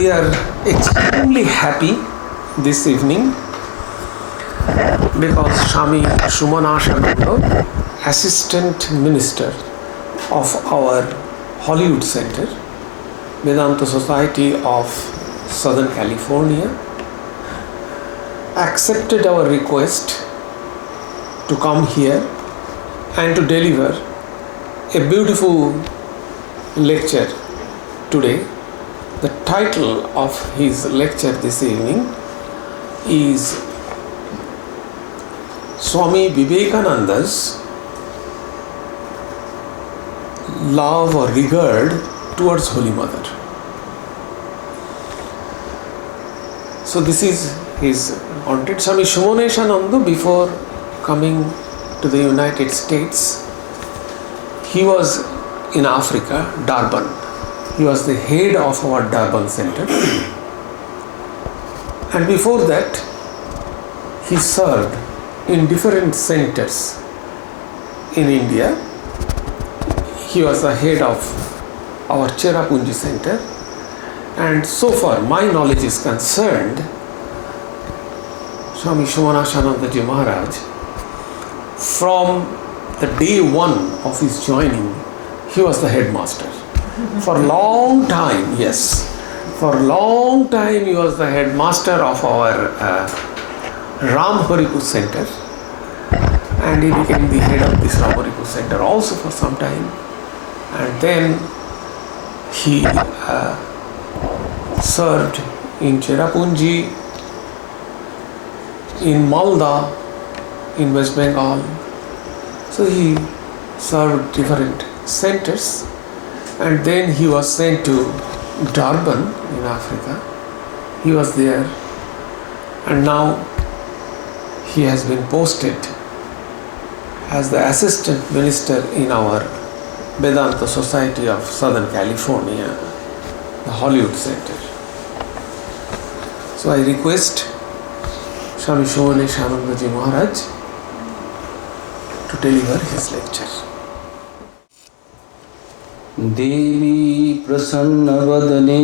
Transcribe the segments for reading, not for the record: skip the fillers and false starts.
We are extremely happy this evening because Swami Sumanasananda, Assistant Minister of our Hollywood Center, Vedanta Society of Southern California, accepted our request to come here and to deliver a beautiful lecture today. The title of his lecture this evening is Swami Vivekananda's love or regard towards Holy Mother. So this is his content. Swami Sumanasananda, before coming to the United States, he was in Africa, Durban. He was the head of our Durban Center. And before that, he served in different centers in India. He was the head of our Cherrapunji Center. And so far, my knowledge is concerned, Swami Sumanasananda Ji Maharaj, from the day one of his joining, he was the headmaster. For a long time, yes. For a long time, he was the headmaster of our Ram Hariku Center. And he became the head of this Ram Hariku Center also for some time. And then he served in Cherrapunji, in Malda, in West Bengal. So he served different centers. And then he was sent to Durban in Africa. He was there, and now he has been posted as the Assistant Minister in our Vedanta Society of Southern California, the Hollywood Center. So I request Swami Sumanasananda Ji Maharaj to deliver his lecture. Devi prasanna vadane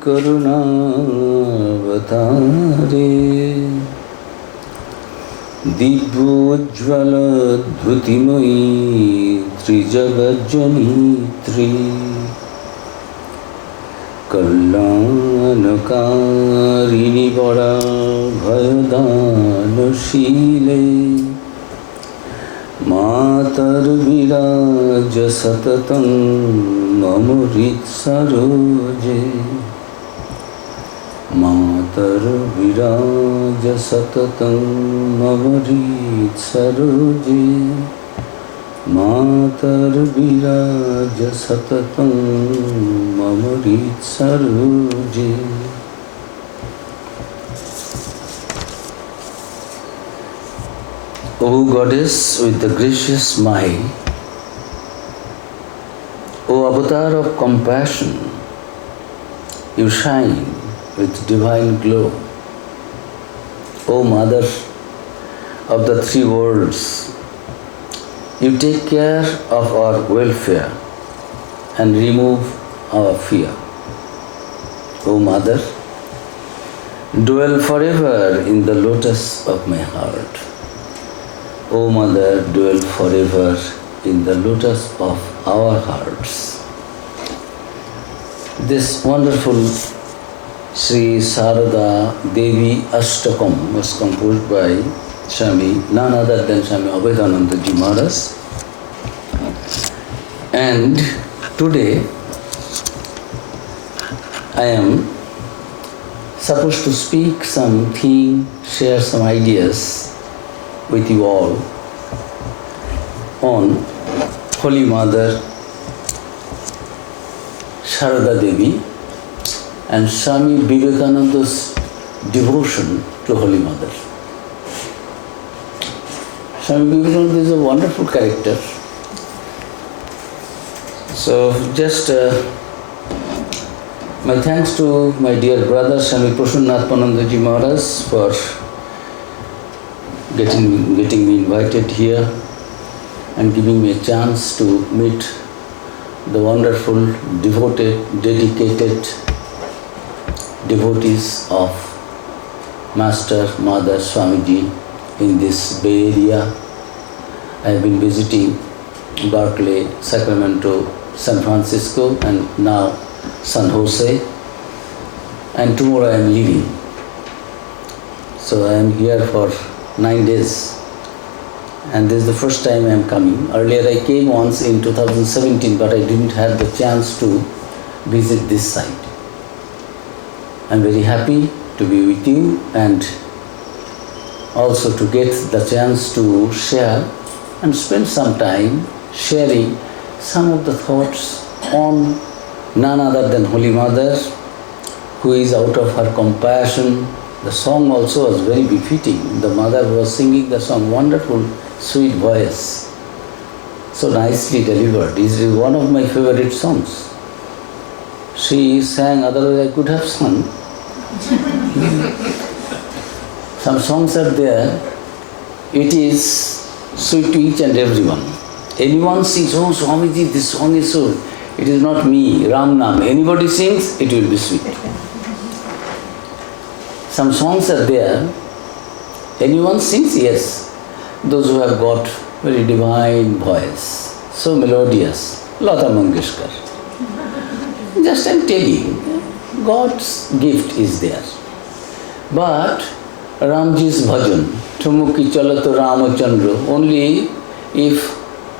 karuna vatare Dibhojjvala dhrutimai trijagajjanitri Kallanakarini vara bhayadanashile Matar viraja satatam mamurit saroje Matar viraja satatam mamurit saroje Matar viraja satatam mamurit saroje. O Goddess with the gracious smile, O Avatar of compassion, you shine with divine glow. O Mother of the three worlds, you take care of our welfare and remove our fear. O Mother, dwell forever in the lotus of my heart. O Mother, dwell forever in the lotus of our hearts. This wonderful Sri Sarada Devi Ashtakam was composed by Swami, none other than Swami Vivekananda Ji Maharaj. And today I am supposed to speak something, share some ideas with you all on Holy Mother Sarada Devi and Swami Vivekananda's devotion to Holy Mother. Swami Vivekananda is a wonderful character. So just my thanks to my dear brother Swami Prasannaatmananda Ji Maharaj for getting me invited here and giving me a chance to meet the wonderful, devoted, dedicated devotees of Master, Mother, Swamiji in this Bay Area. I have been visiting Berkeley, Sacramento, San Francisco, and now San Jose. And tomorrow I am leaving. So I am here for 9 days. And this is the first time I am coming. Earlier I came once in 2017, but I didn't have the chance to visit this site. I am very happy to be with you and also to get the chance to share and spend some time sharing some of the thoughts on none other than Holy Mother, who is out of her compassion. The song also was very befitting. The mother was singing the song, wonderful, sweet voice, so nicely delivered. This is one of my favorite songs. She sang, otherwise I could have sung. Some songs are there, it is sweet to each and everyone. Anyone sings, oh Swamiji, this song is so, it is not me, Ram Nam. Anybody sings, it will be sweet. Some songs are there, anyone sings, yes. Those who have got very divine voice, so melodious, Lata Mangeshkar. Just I am telling, God's gift is there. But Ramji's bhajan, Thumukki Chalato Ramachandra, only if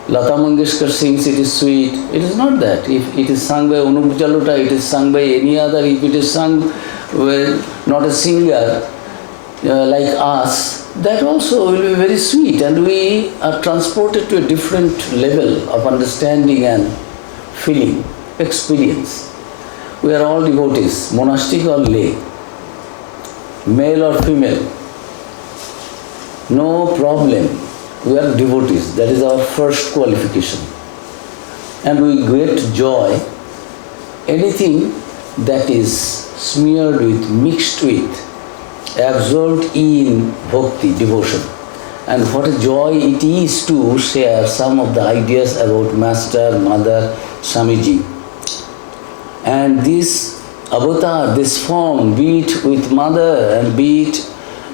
Lata Mangeshkar sings it is sweet. It is not that. If it is sung by Anup Jalota, it is sung by any other. If it is sung by not a singer like us, that also will be very sweet, and we are transported to a different level of understanding and feeling, experience. We are all devotees, monastic or lay, male or female. No problem. We are devotees. That is our first qualification. And we get joy. Anything that is smeared with, mixed with, absorbed in bhakti, devotion. And what a joy it is to share some of the ideas about Master, Mother, Swamiji. And this avatar, this form, be it with Mother and be it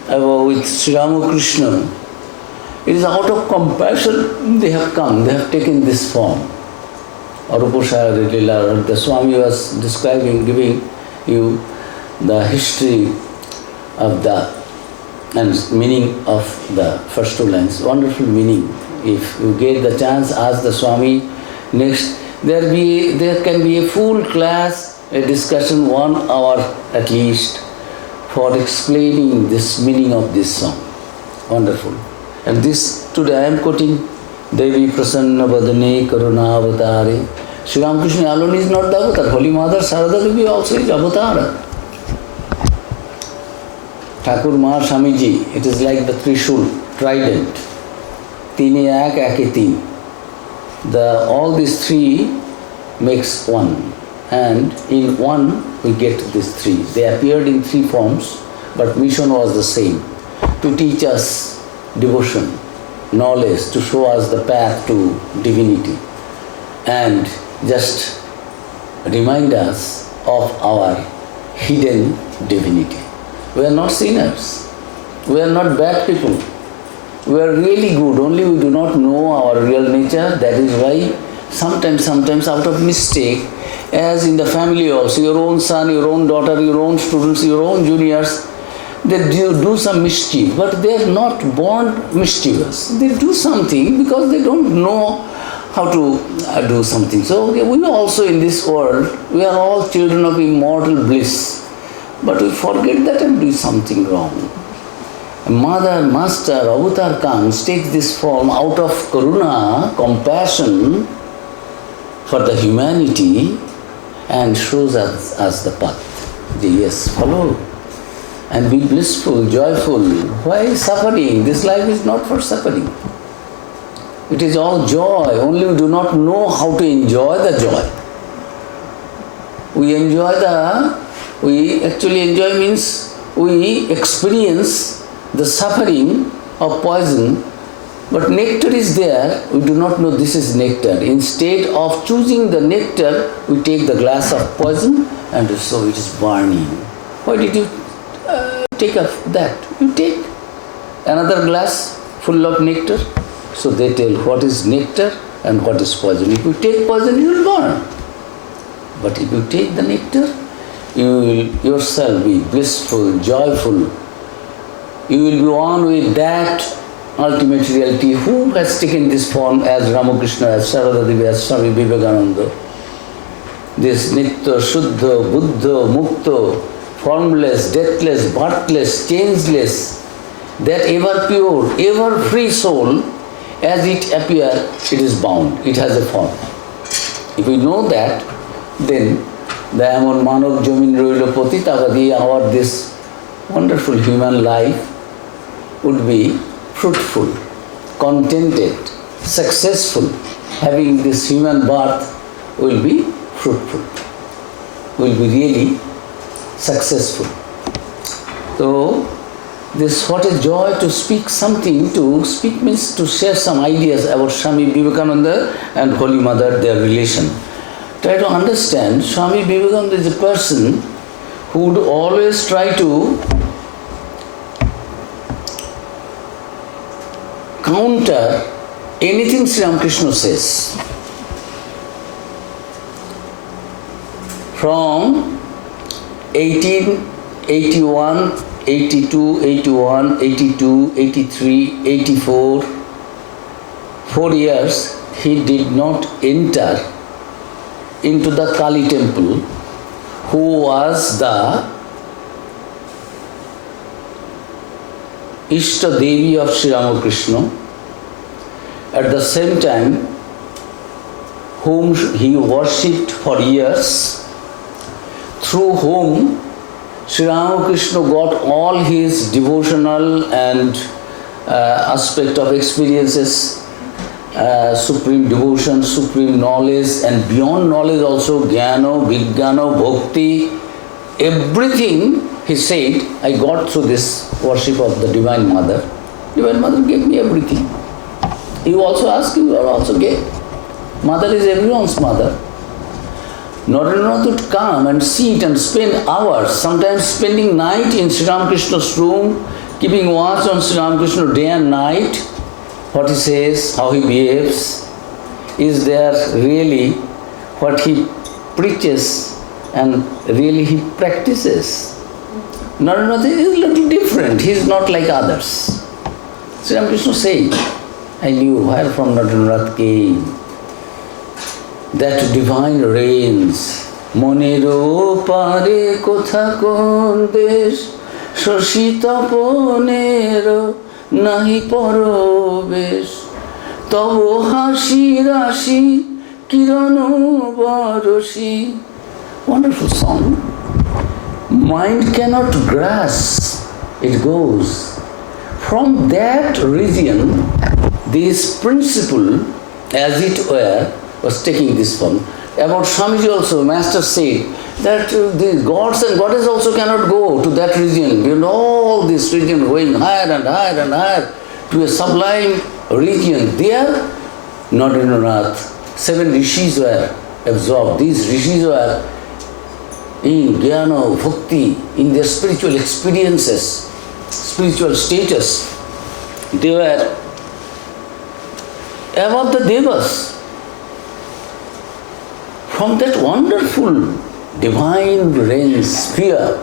with Sri Ramakrishna, it is out of compassion they have come, they have taken this form. Arupashara Lila, the Swami was describing, giving you the history of the and meaning of the first two lines. Wonderful meaning. If you get the chance, ask the Swami. Next, there can be a full class, a discussion, 1 hour at least, for explaining this meaning of this song. Wonderful. And this, today I am quoting Devi Prasanna Vadane Karuna Avatare. Sri Ramakrishna alone is not the avatar. Holy Mother Sarada Devi also is avatar. Thakur Mahar Swamiji, it is like the Trishul, trident. Tine ek, eke teen. All these three makes one. And in one we get these three. They appeared in 3 forms, but mission was the same. To teach us devotion, knowledge, to show us the path to divinity, and just remind us of our hidden divinity. We are not sinners. We are not bad people. We are really good, only we do not know our real nature. That is why sometimes out of mistake, as in the family also, your own son, your own daughter, your own students, your own juniors, they do some mischief, but they are not born mischievous. They do something because they don't know how to do something. So we also in this world, we are all children of immortal bliss, but we forget that and do something wrong. Mother, Master, Avatar comes, takes this form out of karuna, compassion for the humanity, and shows us the path. Yes, follow. And be blissful, joyful. Why suffering? This life is not for suffering. It is all joy, only we do not know how to enjoy the joy. We actually enjoy means we experience the suffering of poison, but nectar is there, we do not know this is nectar. Instead of choosing the nectar, we take the glass of poison and so it is burning. Why did you take up that? You take another glass full of nectar. So they tell what is nectar and what is poison. If you take poison, you will burn. But if you take the nectar, you will yourself be blissful, joyful. You will be one with that ultimate reality. Who has taken this form as Ramakrishna, as Sarada Devi, as Swami Vivekananda? This Nitya, Shuddha, Buddha, Mukta, formless, deathless, birthless, changeless, that ever pure, ever free soul, as it appears, it is bound, it has a form. If we know that, then the Amon Manav Jamin Roilo Potitavadi, our this wonderful human life would be fruitful, contented, successful. Having this human birth will be fruitful, will be really successful. So, this what a joy to speak something, to speak means to share some ideas about Swami Vivekananda and Holy Mother, their relation. Try to understand, Swami Vivekananda is a person who would always try to counter anything Sri Ramakrishna says. From 1881, 82, 81, 82, 83, 84, 4 years, he did not enter into the Kali temple, who was the Ishta Devi of Sri Ramakrishna. At the same time, whom he worshipped for years, through whom Sri Ramakrishna got all his devotional and aspect of experiences, supreme devotion, supreme knowledge, and beyond knowledge also jnana, vijnana, bhakti, everything he said, I got through this worship of the Divine Mother. Divine Mother gave me everything. You also ask, you are also gave. Mother is everyone's mother. Narendranath would come and sit and spend hours, sometimes spending night in Sri Ramakrishna's room, keeping watch on Sri Ramakrishna day and night, what he says, how he behaves. Is there really what he preaches and really he practices? Narendranath is a little different, he is not like others. Sri Ramakrishna said, I knew where from Narendranath came. That divine reigns. Monero pare kotha kon desh, shoshita ponero nahi porobesh. Tabo hashi rashi kirano baroshi. Wonderful song. Mind cannot grasp, it goes. From that region, this principle, as it were, was taking this form. About Swamiji also, Master said that the gods and goddesses also cannot go to that region, beyond all this region, going higher and higher and higher to a sublime region. There, Narendranath, 7 rishis were absorbed. These rishis were in jnana, bhakti, in their spiritual experiences, spiritual status. They were above the devas. From that wonderful divine range sphere,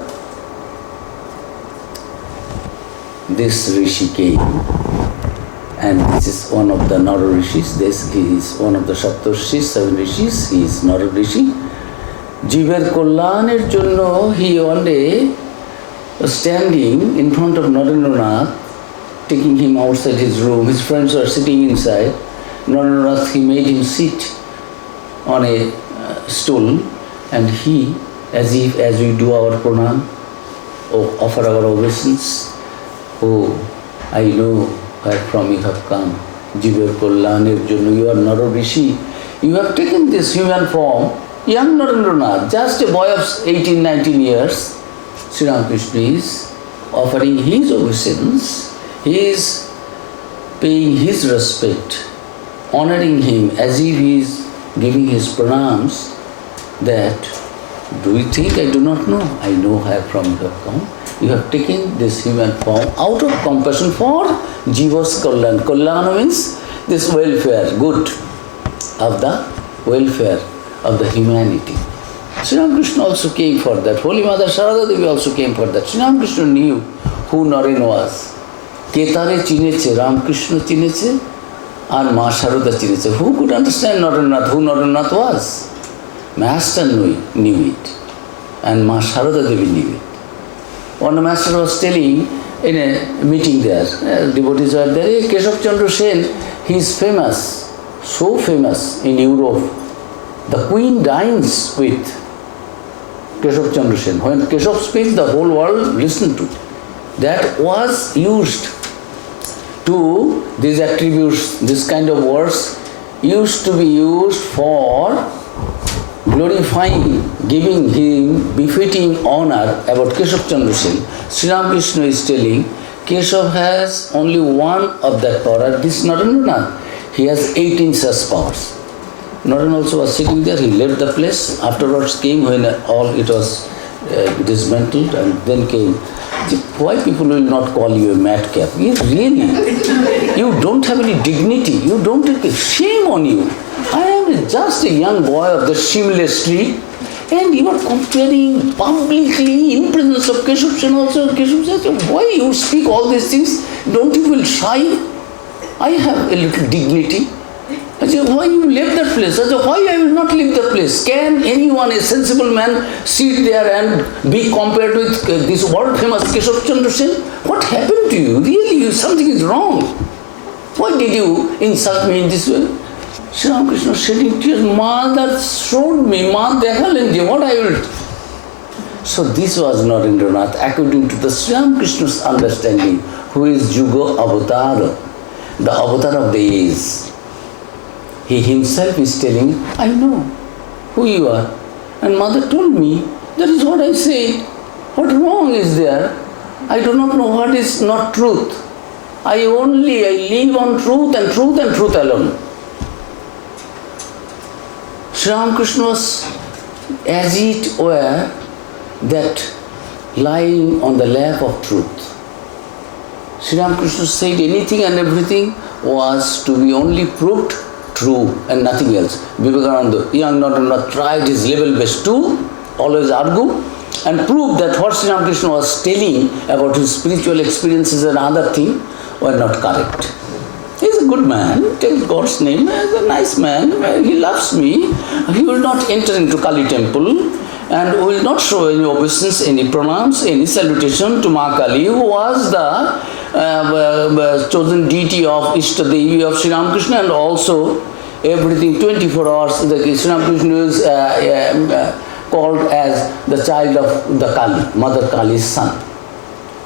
this rishi came. And this is one of the Nara rishis. This is one of the Saptarshis, 7 rishis. He is Nara rishi. Jiver Kolyaner Jonno, he one day was standing in front of Narendranath, taking him outside his room. His friends were sitting inside. Narendranath, he made him sit on a stool, and he, as we do our pranam, or offer our obeisance, oh, I know where from you have come. Jiver Kolyaner Jonno, you are Nara rishi. You have taken this human form. Young Narendranath, just a boy of 18, 19 years, Sri Ramakrishna is offering his obeisance, he is paying his respect, honoring him as if he is giving his pranams, that Do you think I do not know? I know where from you have come. You have taken this human form out of compassion for Jiva's Kalyan. Kalyan means this welfare, good of the welfare of the humanity. Sri Ramakrishna also came for that. Holy Mother Sarada Devi also came for that. Sri Ramakrishna knew who Naren was. Ketare chineche, Ramakrishna chineche, and Ma Sarada chineche. Who could understand Narennath, who Narennath was? Master knew it, and Ma Sarada Devi knew it. One master was telling in a meeting there, devotees were there, Keshav Chandra Sen, he is famous, so famous in Europe. The queen dines with Keshav Chandra Sen. When Keshav speaks, the whole world listens to it. That was used to, these attributes, this kind of words, used to be used for glorifying, giving him befitting honor about Keshav Chandra Sen. Sri Ramakrishna is telling, Keshav has only one of that power. This is Narendranath. He has 18 such powers. Naren also was sitting there, he left the place. Afterwards came when all it was dismantled, and then came. Why people will not call you a madcap? You really, you don't have any dignity, you don't take shame on you. I am just a young boy of the shameless street, and you are comparing publicly in presence of Keshav Sen also. Keshav says, why you speak all these things? Don't you feel shy? I have a little dignity. I said, why you left that place? I said, why I will not leave that place? Can anyone, a sensible man, sit there and be compared with this world famous Keshav Chandra Sen? What happened to you? Really, something is wrong. Why did you insult me in this way? Sri Ramakrishna shedding tears, Mother showed me, Ma dekhalen, what I will. So this was Narendranath, according to the Sri Ramakrishna's understanding, who is Juga Avatar, the avatar of the age. He himself is telling, I know who you are. And Mother told me, that is what I said. What wrong is there? I do not know what is not truth. I live on truth and truth and truth alone. Sri Ramakrishna was, as it were, that lying on the lap of truth. Sri Ramakrishna said anything and everything was to be only proved true and nothing else. Vivekananda, young Narendranath, tried his level best to always argue and prove that what Sri Ramakrishna was telling about his spiritual experiences and other things were not correct. He is a good man, takes God's name, he is a nice man, he loves me. He will not enter into Kali temple and will not show any obeisance, any pranams, any salutation to Ma Kali, who was the chosen deity of Ishta Devi of Sri Ramakrishna, and also everything 24 hours. The Sri Ramakrishna is called as the child of the Kali, Mother Kali's son.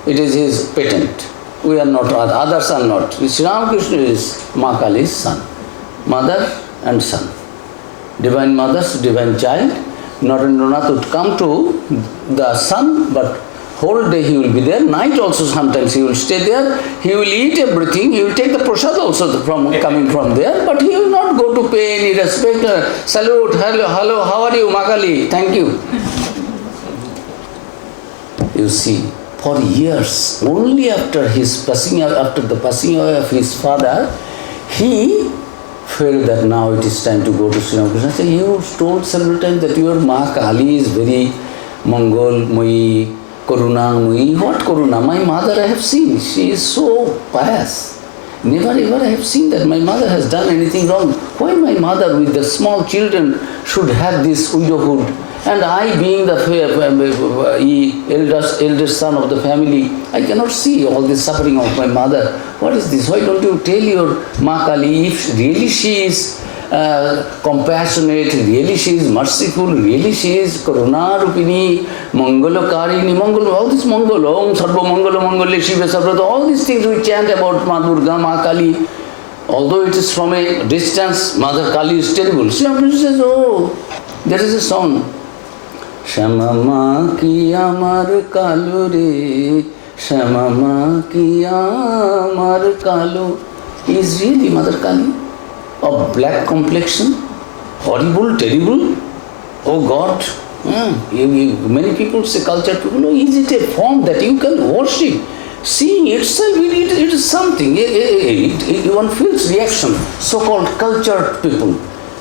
It is his patent. We are not, others are not. Sri Ramakrishna is Ma Kali's son, mother and son. Divine mother's divine child. Narendranath would come to the son, but whole day he will be there. Night also sometimes he will stay there. He will eat everything. He will take the prasad also coming from there, but he will not go to pay any respect. Salute, hello, how are you, Makali? Thank you. You see, for years, only after the passing away of his father, he felt that now it is time to go to Sri Ramakrishna. So you told several times that your Ma Kali is very Mongol-moyi, Karuna-moyi. What Karuna? My mother I have seen. She is so pious. Never ever I have seen that my mother has done anything wrong. Why my mother with the small children should have this widowhood? And I, being the eldest son of the family, I cannot see all this suffering of my mother. What is this? Why don't you tell your Ma Kali if really she is compassionate, really she is merciful, really she is Karuna Rupini, Mangala-karini, all this Mangala, Om Sarva Mangala Mangale Shiva Sarva, all these things we chant about Ma Durga, Ma Kali. Although it is from a distance, Mother Kali is terrible. Sri Ramakrishna says, oh, there is a song. Shama ma ki amar kalu re, Shama ma ki amar kalu. He is really Mother Kali, of black complexion, horrible, terrible. Oh God, Many people say, cultured people, oh, is it a form that you can worship? Seeing itself, it is something. One feels reaction. So-called cultured people.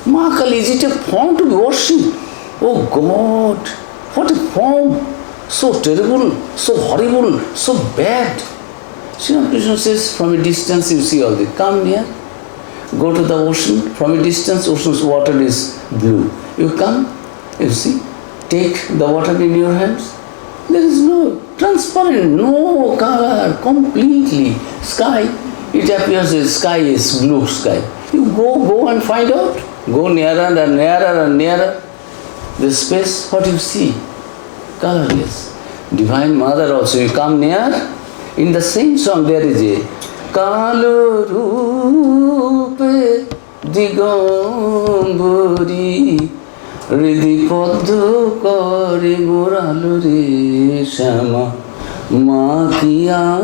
Mahakali, is it a form to be worshipped? Oh God, what a form! So terrible, so horrible, so bad. Sri Krishna says, from a distance you see all this. Come near, go to the ocean. From a distance, ocean's water is blue. You come, you see, take the water in your hands. There is no transparent, no color, completely. Sky, it appears the sky is blue sky. You go and find out. Go nearer and nearer and nearer. The space, what you see? Colorless. Divine Mother also, you come near. In the same song there is a Kalo Rupe Digamburi Ridi Podhu Kori Muraluri Shama Ma Kiya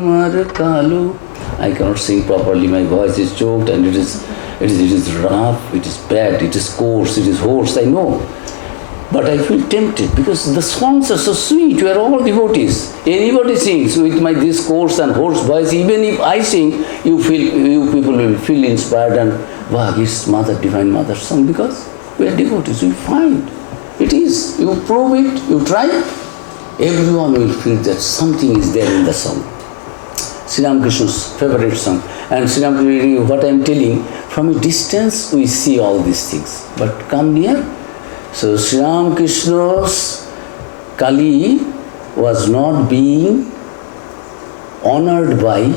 Mar Kalu. I cannot sing properly, my voice is choked and it is rough, it is bad, it is coarse, it is hoarse, I know. But I feel tempted because the songs are so sweet, we are all devotees. Anybody sings with my this coarse and hoarse voice, even if I sing, you people will feel inspired and wow, his mother, divine mother song, because we are devotees, we find. It is, you prove it, you try, everyone will feel that something is there in the song. Sri Ramakrishna's favorite song. And Sri Ramakrishna, what I am telling, from a distance we see all these things. But come near. So Sri Ramakrishna's Kali was not being honored by,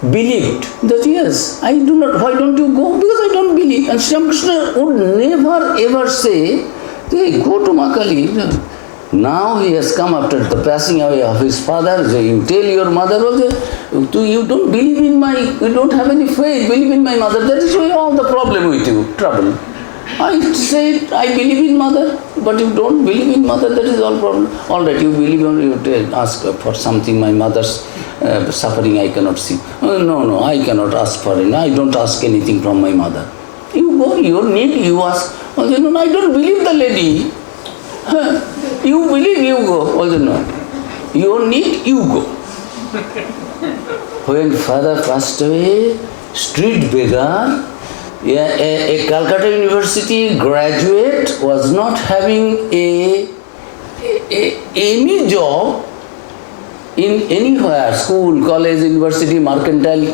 believed that yes, I do not, why don't you go? Because I don't believe. And Sri Ramakrishna would never ever say, hey, go to Makali. Now he has come after the passing away of his father, so you tell your mother, you don't believe in you don't have any faith, believe in my mother. That is why all the problem with you, trouble. I said, I believe in mother, but you don't believe in mother, that is all problem. All right, you believe in, you ask for something, my mother's suffering I cannot see. No, I cannot ask for it. I don't ask anything from my mother. You go, your need, you ask. No, I don't believe the lady. You believe, you go. No. Your need, you go. When father passed away, street beggar, a Calcutta University graduate was not having any job in anywhere, school, college, university, mercantile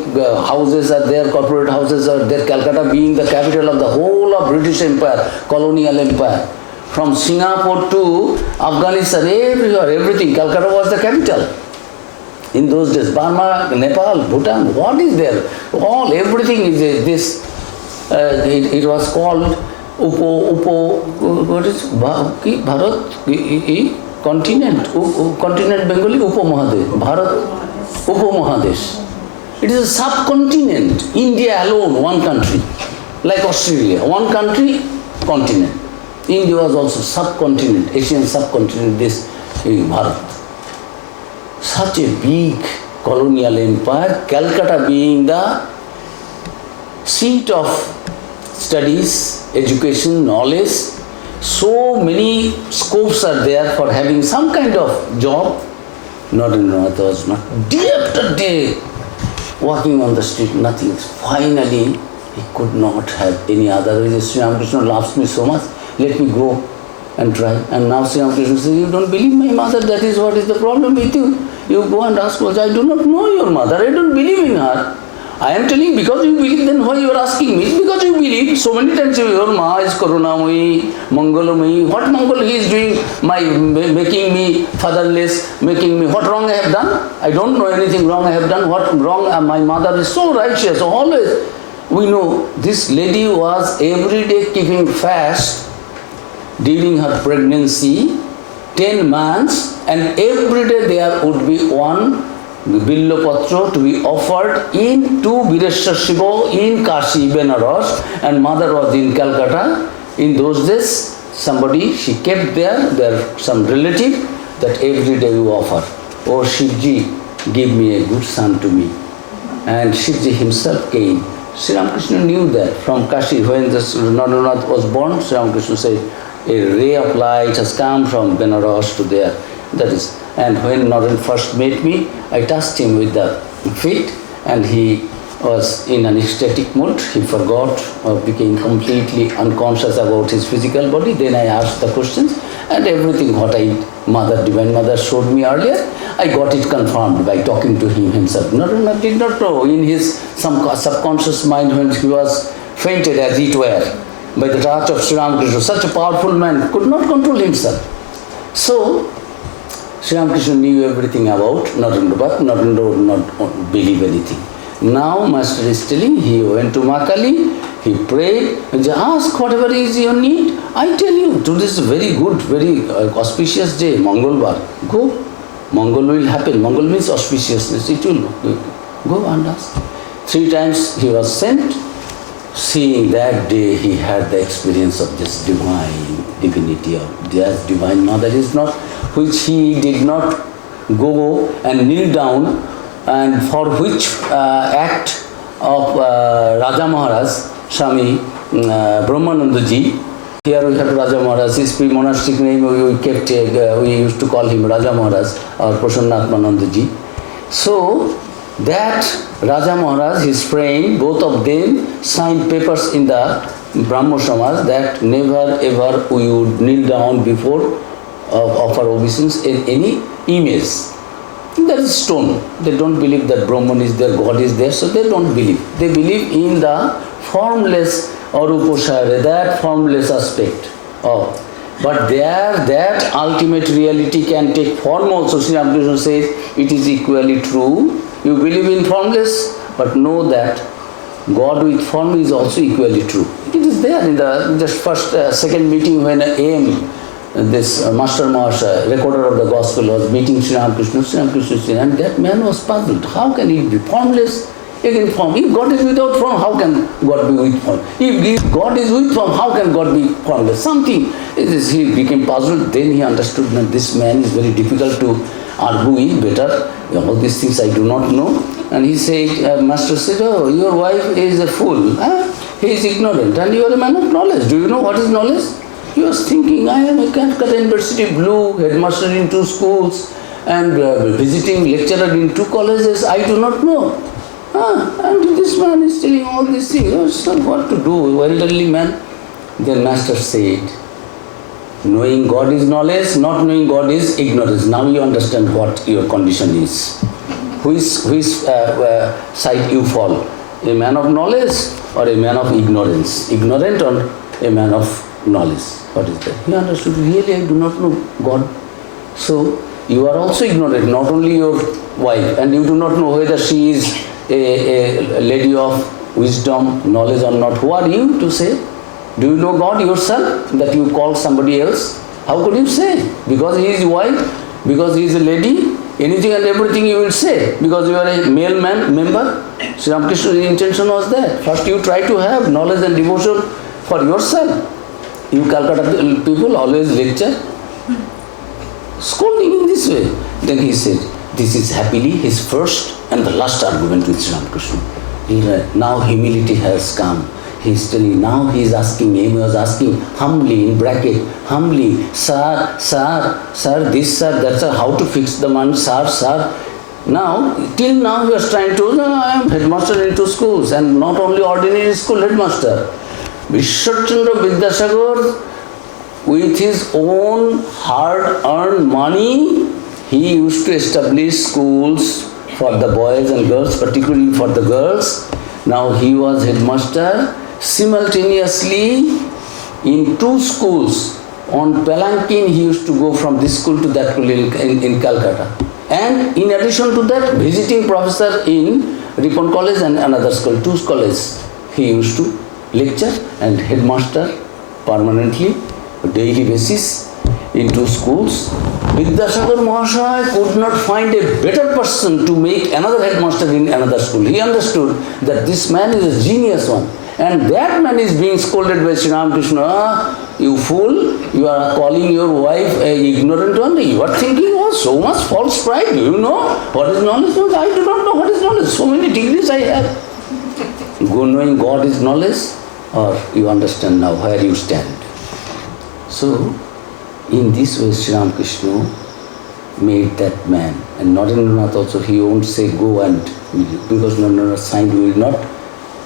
houses are there, corporate houses are there, Calcutta being the capital of the whole of British Empire, colonial empire. From Singapore to Afghanistan, everywhere, everything, Calcutta was the capital. In those days, Burma, Nepal, Bhutan, what is there? Everything is this. It was called what is Bharat? Continent. Continent Bengali, Upo Bharat, Upo It is a subcontinent. India alone, one country. Like Australia, one country, continent. India was also subcontinent, Asian subcontinent, this Bharat. Such a big colonial empire, Calcutta being the seat of studies, education, knowledge. So many scopes are there for having some kind of job. Narendranath was not day after day walking on the street, nothing. Finally, he could not have any other way. Sri Ramakrishna loves me so much, let me go and try. And now Sri Ramakrishna says, you don't believe my mother, that is what is the problem with you. You go and ask, I do not know your mother, I don't believe in her. I am telling because you believe, then why you are asking me? Because you believe. So many times your Ma is Karunamayi, Mangalamayi. What Mangal he is doing? Making me fatherless, making me, what wrong I have done? I don't know anything wrong I have done. What wrong? My mother is so righteous, always. We know this lady was every day keeping fast during her pregnancy, 10 months, and every day there would be one Billo Patra to be offered in to Bireshwar Shiva in Kashi, Benares, and mother was in Calcutta. In those days, somebody, she kept there some relative that every day you offer. Oh Shivji, give me a good son to me. And Shivji himself came. Sri Ramakrishna knew that from Kashi, when this Narendranath was born, Sri Ramakrishna said, a ray of light has come from Benares to there. That is, and when Naren first met me, I touched him with the feet, and he was in an ecstatic mood. He forgot or became completely unconscious about his physical body. Then I asked the questions, and everything what Divine Mother showed me earlier, I got it confirmed by talking to him himself. Naren did not know in his subconscious mind when he was fainted as it were by the touch of Sri Ramakrishna. Such a powerful man could not control himself. So, Sri Ramakrishna knew everything about Narendra, but Narendra would not believe anything. Now Master is telling, he went to Makali, he prayed, and asked whatever is your need. I tell you, today is a very good, very auspicious day, Mangalbar. Go. Mangal will happen. Mangal means auspiciousness. It will go and ask. 3 times he was sent. Seeing that day, he had the experience of this divinity of this Divine Mother is not, which he did not go and kneel down, and for which act of Raja Maharaj, Swami Brahmanandaji. Here we have Raja Maharaj, his monastic name we kept, we used to call him Raja Maharaj or Prasannatmanandaji. So that Raja Maharaj, his friend, both of them signed papers in the Brahmo Samaj that never ever we would kneel down before offer obeisance in any image. That is stone. They don't believe that Brahman is there, God is there, so they don't believe. They believe in the formless Aruposara, that formless aspect of. But there, that ultimate reality can take form also. Sri Ramakrishna says it is equally true. You believe in formless, but know that God with form is also equally true. It is there in the just first, second meeting when AM, this Master Mahasaya, recorder of the Gospel, was meeting Sri Ramakrishna, and that man was puzzled. How can it be formless? Again form. If God is without form, how can God be with form? If God is with form, how can God be formless? Something. He became puzzled. Then he understood that this man is very difficult to argue with. Better. All these things I do not know. And he said, Master said, oh, your wife is a fool. Huh? He is ignorant. And you are a man of knowledge. Do you know what is knowledge? He was thinking, I am a Calcutta University Blue, headmaster in 2 schools, and visiting lecturer in 2 colleges. I do not know. And this man is telling all these things. Oh, sir, what to do? Elderly man. Then Master said, knowing God is knowledge, not knowing God is ignorance. Now you understand what your condition is. Which side you fall? A man of knowledge or a man of ignorance? Ignorant or a man of knowledge? What is that? He understood, really I do not know God. So you are also ignorant, not only your wife, and you do not know whether she is a lady of wisdom, knowledge or not. Who are you to say? Do you know God yourself that you call somebody else? How could you say? Because he is wife, because he is a lady, anything and everything you will say, because you are a male member. Sri Ramakrishna's intention was that. First you try to have knowledge and devotion for yourself. You Calcutta people always lecture, scolding in this way. Then he said, this is happily his first and the last argument with Sri Ramakrishna. Now humility has come. He is telling, now he is asking him, he was asking humbly, in bracket, humbly, sir, this sir, that sir, how to fix the man, sir. Now, till now he was trying to, I am headmaster in 2 schools, and not only ordinary school headmaster. Vishwachandra Vidyasagar, with his own hard-earned money, he used to establish schools for the boys and girls, particularly for the girls. Now he was headmaster. Simultaneously, in 2 schools, on Palanquin, he used to go from this school to that school in Calcutta. And in addition to that, visiting professor in Ripon College and another school, 2 colleges, he used to lecture and headmaster permanently, daily basis, in 2 schools. Vidyasagar Mahasaya could not find a better person to make another headmaster in another school. He understood that this man is a genius one. And that man is being scolded by Sri Ramakrishna. You fool, you are calling your wife an ignorant one. You are thinking, oh, so much false pride. Do you know what is knowledge? No, I do not know what is knowledge. So many degrees I have. Go knowing God is knowledge, or you understand now where you stand. So, in this way, Sri Ramakrishna made that man. And Narendranath also, he won't say go and, because Narendranath signed, will not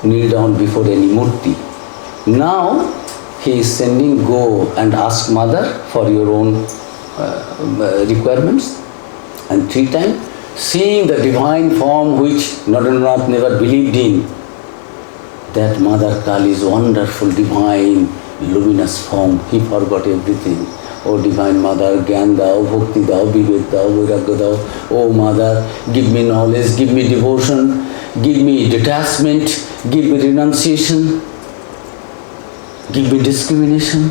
kneel down before any murti. Now, he is sending go and ask mother for your own requirements. And 3 times, seeing the divine form which Narendranath never believed in, that Mother Kali's wonderful, divine, luminous form, he forgot everything. Oh Divine Mother, Gyan Dao, Bhakti Dao, Vivek Dao, Vairagya Dao. Oh Mother, give me knowledge, give me devotion, give me detachment, give me renunciation, give me discrimination.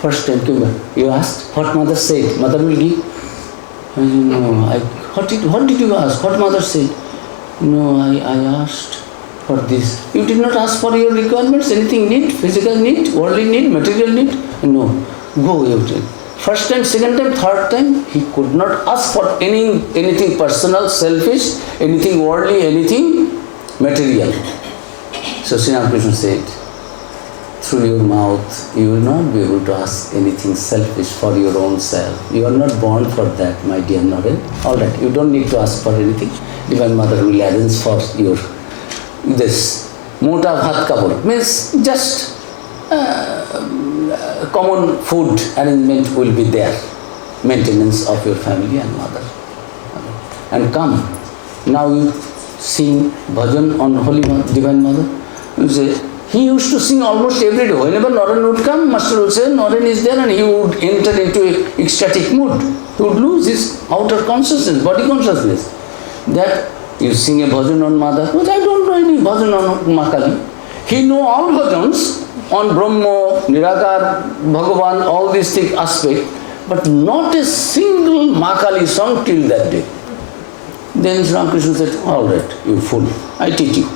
First time came back. You asked what Mother said. Mother will give. No, what did you ask? What Mother said? No, I asked for this. You did not ask for your requirements, anything need, physical need, worldly need, material need? No. Go everything. First time, second time, third time, he could not ask for anything personal, selfish, anything worldly, anything material. So Sri Ramakrishna said, through your mouth, you will not be able to ask anything selfish for your own self. You are not born for that, my dear Naren. All right, you don't need to ask for anything. Divine Mother will arrange for your this. Mota bhat kabur means just common food arrangement will be there. Maintenance of your family and mother. And come. Now you sing bhajan on Holy Divine Mother. You say, he used to sing almost every day. Whenever Naren would come, Master would say, Naren is there, and he would enter into an ecstatic mood. He would lose his outer consciousness, body consciousness. That you sing a bhajan on Mother. But I don't know any bhajan on Makali. He know all bhajans on Brahma, Nirakar, Bhagavan, all these things aspects, but not a single Makali song till that day. Then Sri Ramakrishna said, all right, you fool, I teach you.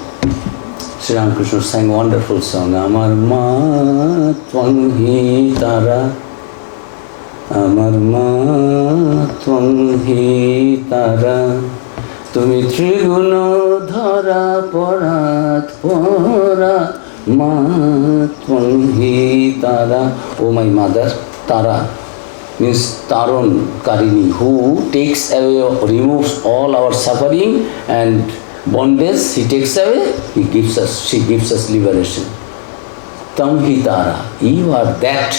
Sri Ramakrishna sang a wonderful song, Amar Ma Tvang Hi Tara, Amar Ma Tvang Hi Tara, Tumi Triguno Dhara Parat Para, Ma Tvang Hi Tara. Oh my mother, Tara means Taron Karini, who takes away, removes all our suffering and bondage, he takes away, she gives us liberation. Tam Hi Tara, you are that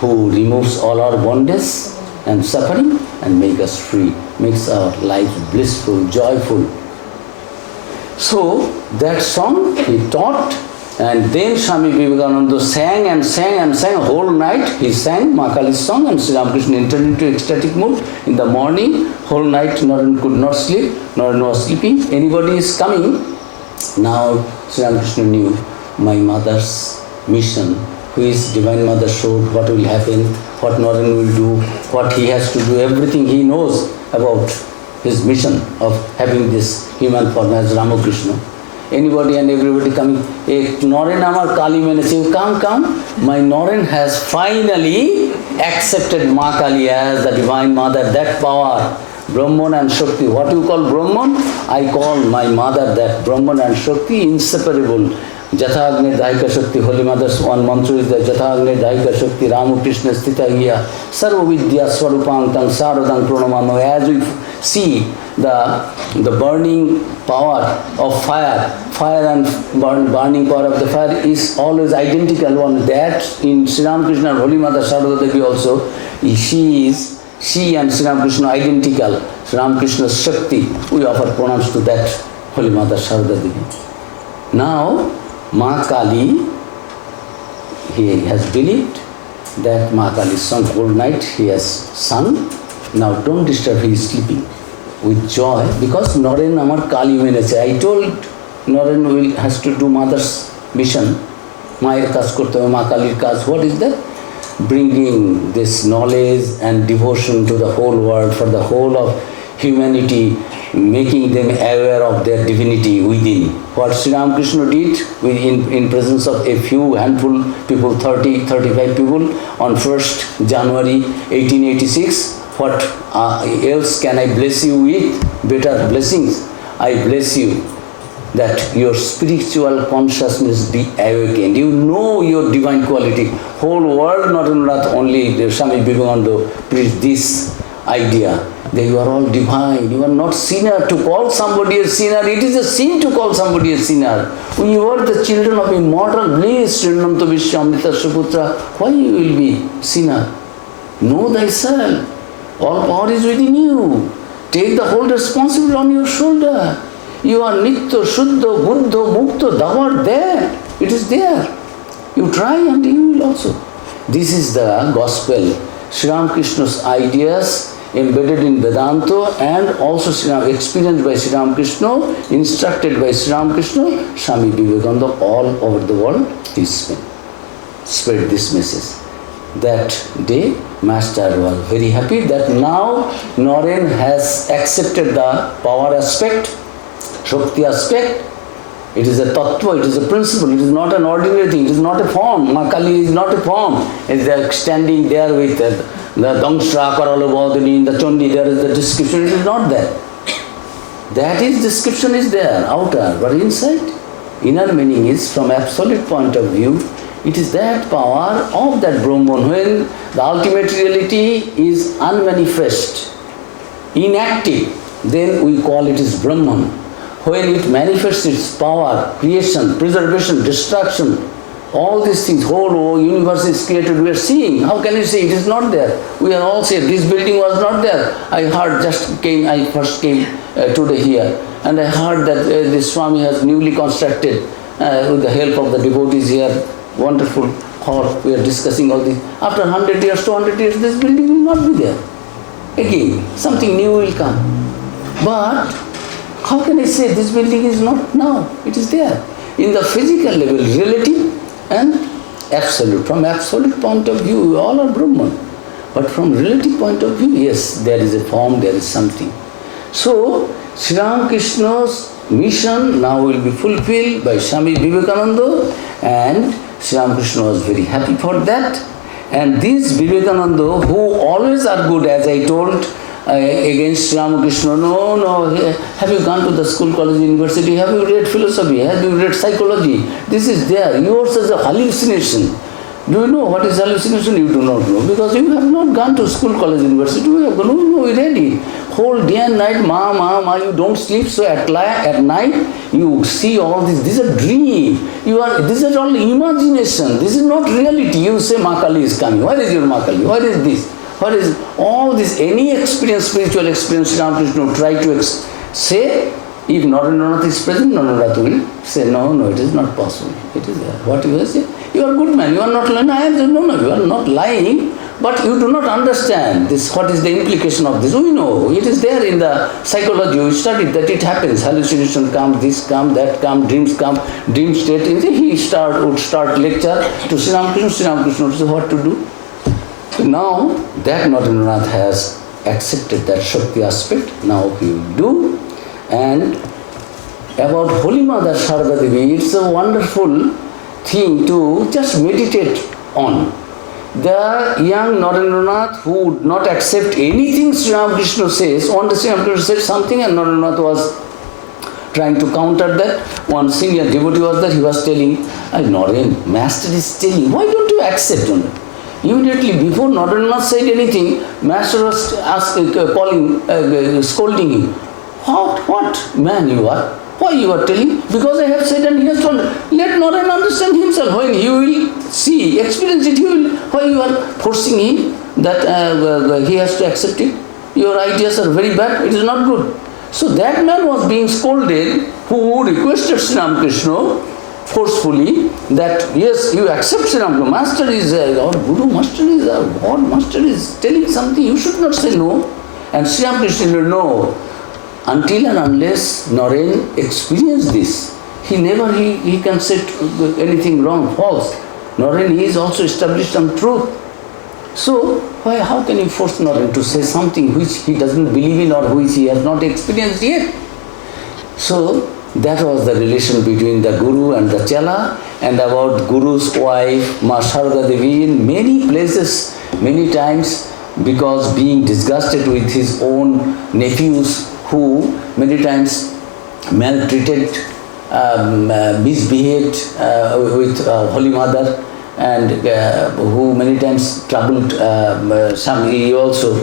who removes all our bondage and suffering and make us free, makes our life blissful, joyful. So that song he taught, and then Swami Vivekananda sang and sang and sang whole night. He sang Makali's song, and Sri Ramakrishna entered into ecstatic mood. In the morning, whole night Naren could not sleep, Naren was sleeping. Anybody is coming. Now Sri Ramakrishna knew my mother's mission, who is Divine Mother showed what will happen, what Naren will do, what he has to do, everything he knows about his mission of having this human form as Ramakrishna. Anybody and everybody coming, hey, Naren Amar Kali Menese, come. My Naren has finally accepted Ma Kali as the Divine Mother, that power, Brahman and Shakti. What you call Brahman? I call my mother that Brahman and Shakti, inseparable. Jatha Agne Daika Shakti, Holy Mother's one mantra is that Jatha Agne Daika Shakti, Ramakrishna Sthita Hiya, Sarva Vidya Swarupantang Saradang Pranamano. As we see the burning power of fire and burning power of the fire is always identical one. That in Sri Ramakrishna and Holy Mother Sarada Devi also, she and Sri Ramakrishna identical. Sri Ramakrishna's Shakti, we offer pranams to that Holy Mother Sarada Devi. Now, Ma Kali, he has believed that Ma Kali sung whole night, he has sung. Now don't disturb, he is sleeping with joy, because Naren Amar Kali Menese. I told Naren has to do mother's mission. Mayer Kaj Korte Hobe, Ma Kali's Kaj. What is that? Bringing this knowledge and devotion to the whole world, for the whole of humanity, making them aware of their divinity within. What Sri Ramakrishna did in presence of a few handful people, 30, 35 people, on 1st January 1886, what else can I bless you with? Better blessings. I bless you that your spiritual consciousness be awakened. You know your divine quality. whole world, not only Swami Vivekananda preached this idea that you are all divine, you are not sinner. To call somebody a sinner, it is a sin to call somebody a sinner. We are the children of immortal bliss, Srinamta Vishwamrita Suputra. Why you will be sinner? Know thyself. All power is within you. Take the whole responsibility on your shoulder. You are Nitya, Shuddha, Buddha, Mukta, thou art there. It is there. You try and you will also. This is the gospel. Sri Ramakrishna's ideas embedded in Vedanta and also experienced by Sri Ramakrishna, instructed by Sri Ramakrishna, Swami Vivekananda all over the world he spread this message. That day, Master was very happy that now Naren has accepted the power aspect, Shakti aspect. It is a tattva, it is a principle, it is not an ordinary thing, it is not a form. Ma Kali is not a form. It is standing there with the Dangsha, Karalabodhini, the Chondi, there is the description, it is not there. That is, description is there, outer, but inside, inner meaning is from absolute point of view, it is that power of that Brahman when the ultimate reality is unmanifest, inactive, then we call it as Brahman. When it manifests its power, creation, preservation, destruction, all these things, whole universe is created, we are seeing. How can you say it is not there? We are all saying this building was not there. I first came today here, and I heard that this Swami has newly constructed with the help of the devotees here, wonderful hall, we are discussing all this. After 100 years, 200 years, this building will not be there. Again, something new will come. But how can I say this building is not now? It is there. In the physical level, relative and absolute. From absolute point of view, we all are Brahman. But from relative point of view, yes, there is a form, there is something. So, Sri Ramakrishna's mission now will be fulfilled by Swami Vivekananda, and Sri Ramakrishna was very happy for that. And these Vivekananda, who always are good, as I told, against Sri Ramakrishna, no, have you gone to the school, college, university, have you read philosophy, have you read psychology? This is there, yours is a hallucination. Do you know what is hallucination? You do not know, because you have not gone to school, college, university, you have gone, no, we read it. Whole day and night, ma, you don't sleep, so at night, you see all this, this is a dream. This is all imagination, this is not reality. You say Ma Kali is coming, where is your Ma Kali, where is this? What is all this, any experience, spiritual experience, Sri Ramakrishna try to say, if Narendranath is present, Narendranath will say, no, it is not possible. It is there. What you will say? You are a good man, you are not lying. I am saying, no, you are not lying, but you do not understand this. What is the implication of this? We know, it is there in the psychology, we studied that it happens. Hallucination comes, this comes, that comes, dreams come, dream state. He would start lecture to Sri Ramakrishna would say what to do. Now that Narendranath has accepted that Shakti aspect, now he will do. And about Holy Mother Sarada Devi, it's a wonderful thing to just meditate on. The young Narendranath who would not accept anything Sri Ramakrishna says, one day Sri Ramakrishna said something and Narendranath was trying to counter that. One senior devotee was there, he was telling, Naren, Master is telling, why don't you accept Naren? Immediately before Narendranath said anything, Master was scolding him. What man you are? Why you are telling? Because I have said and he has told. Let Naren understand himself. When he will see, experience it, he will. Why you are forcing him that he has to accept it? Your ideas are very bad. It is not good. So that man was being scolded who requested Sri Ramakrishna forcefully that yes, you accept Sri Ramakrishna. Master is our Guru, Master is our God, Master is telling something. You should not say no. And Sri Ramakrishna will know. Until and unless Naren experienced this, he can say anything wrong, false. Naren is also established some truth. So, how can you force Naren to say something which he doesn't believe in or which he has not experienced yet? So, that was the relation between the Guru and the Chela, and about Guru's wife, Ma Sarada Devi, in many places, many times, because being disgusted with his own nephews, who many times maltreated, misbehaved with Holy Mother, and who many times troubled Swami also,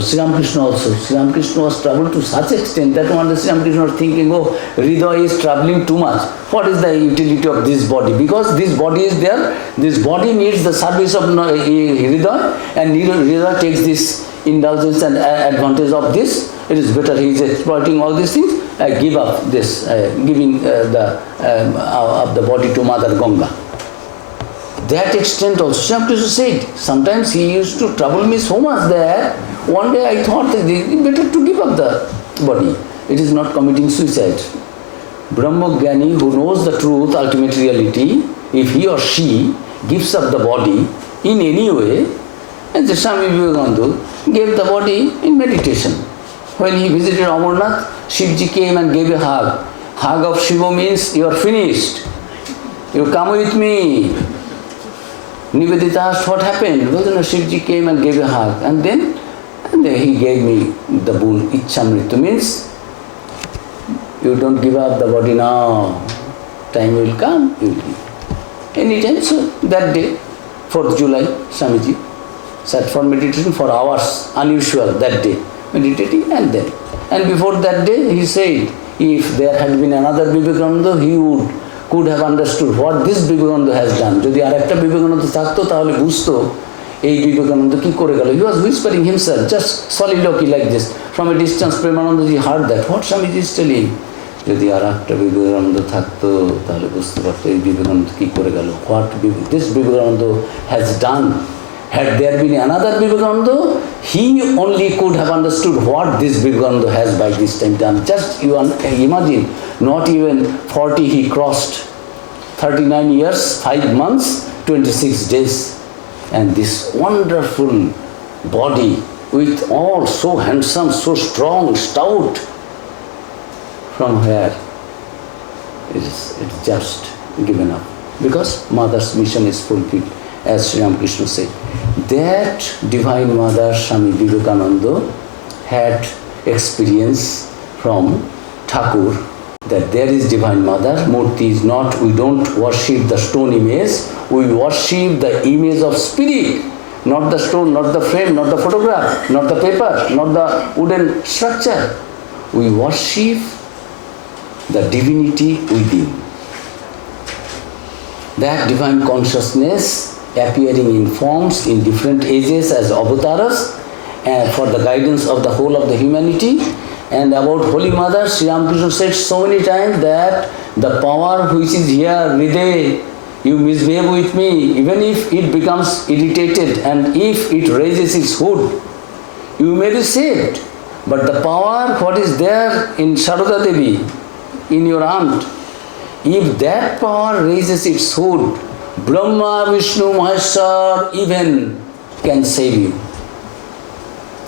Sri Ramakrishna also. Sri Ramakrishna was troubled to such extent that one day Sri Ramakrishna was thinking, oh, Hridaya is troubling too much. What is the utility of this body? Because this body is there, this body needs the service of Hridaya, and Hridaya takes this indulgence and advantage of this. It is better he is exploiting all these things. I give up this, giving of the body to Mother Ganga. That extent also, Sri Ramakrishna said, sometimes he used to trouble me so much that one day I thought that it is better to give up the body. It is not committing suicide. Brahmagyani who knows the truth, ultimate reality, if he or she gives up the body in any way, and the Swami Vivekananda gave the body in meditation. When he visited Amarnath, Shivji came and gave a hug. Hug of Shiva means you are finished. You come with me. Nivedita asked what happened. Well, then Shivji came and gave a hug. And then he gave me the boon, Ichamritu, means you don't give up the body now. Time will come, you will give. Anytime, so that day, 4th July, Swamiji sat for meditation for hours, unusual that day, meditating, and then. And before that day, he said, if there had been another Vivekananda, he could have understood what this Vivekananda has done. Jodi arekta Vivekananda thakto, tahole bujhto, ei Vivekananda ki kore gelo. He was whispering himself, just soliloquy like this. From a distance, Premanandaji heard that. What Swamiji is telling? Jodi arekta Vivekananda thakto, tahole bujhte parto, ei Vivekananda ki kore gelo. What this Vivekananda has done. Had there been another Vivekananda, he only could have understood what this Vivekananda has by this time done. Just you imagine, not even 40 he crossed, 39 years, 5 months, 26 days. And this wonderful body with all so handsome, so strong, stout, from where it's just given up. Because Mother's mission is fulfilled. As Sri Ramakrishna said, that Divine Mother Swami Vivekananda had experience from Thakur, that there is Divine Mother, Murti is not, we don't worship the stone image, we worship the image of spirit, not the stone, not the frame, not the photograph, not the paper, not the wooden structure. We worship the divinity within. That divine consciousness appearing in forms in different ages as avatars for the guidance of the whole of the humanity. And about Holy Mother, Sri Ramakrishna said so many times that the power which is here, Hriday, you misbehave with me, even if it becomes irritated and if it raises its hood, you may be saved. But the power, what is there in Sarada Devi, in your aunt, if that power raises its hood, Brahma, Vishnu, Maheshwar even can save you.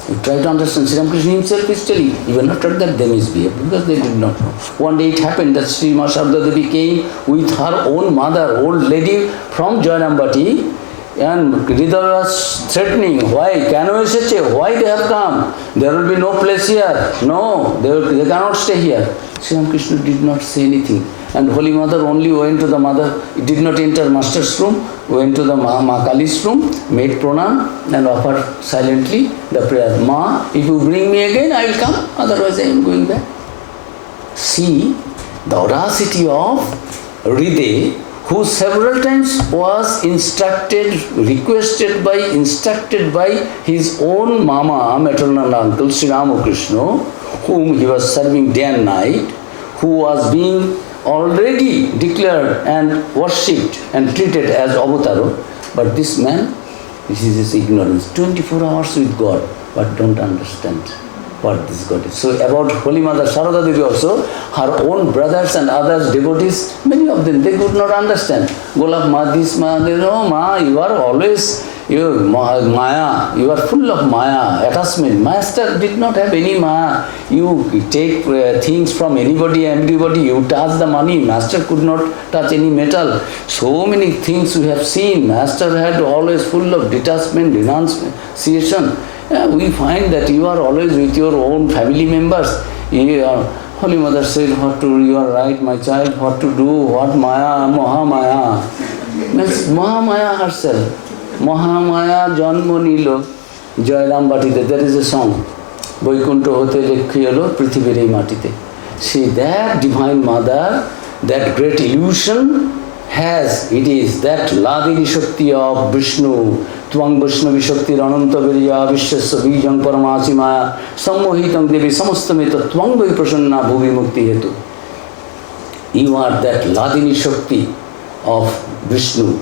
You try to understand. Sri Ramakrishna himself is telling, even after that they misbehaved because they did not know. One day it happened that Sri Sarada Devi came with her own mother, old lady from Jayanambati, and Hridaya was threatening, why? Why they have come? There will be no place here. No, they cannot stay here. Sri Ramakrishna did not say anything. And Holy Mother only went to the mother, did not enter master's room, went to the Ma Kali's room, made pranam and offered silently the prayer. Ma, if you bring me again, I will come, otherwise I am going back. See the audacity of Hriday, who several times was instructed by his own mama, maternal uncle, Sri Ramakrishna, whom he was serving day and night, who was being already declared and worshipped and treated as avatara. But this man, this is his ignorance. 24 hours with God, but don't understand what this God is. So about Holy Mother Sarada Devi also, her own brothers and others, devotees, many of them, they could not understand. Golap Ma, this Ma, they know, Ma, you are always, Maya, you are full of Maya, attachment. Master did not have any Maya. You take things from anybody, everybody, you touch the money. Master could not touch any metal. So many things we have seen. Master had always full of detachment, renunciation. We find that you are always with your own family members. Holy Mother said, you are right, my child, what to do, what Maya, Moha Maya. Means Mahamaya herself. Mahamaya Janmo Nilo Jairam Batite. There is a song. Boikunto Hote Lekhyalo Prithivire Matite. See, that Divine Mother, that great illusion has, it is that Ladini Shakti of Vishnu, Tvang Vaishnavi Shakti Rananta Virya Vishwasya Bijang Paramasimaya Sammohitam Devi Samastamita Tvang Vai Prasanna Bhuvi Mukti Hetu. You are that Ladini Shakti of Vishnu.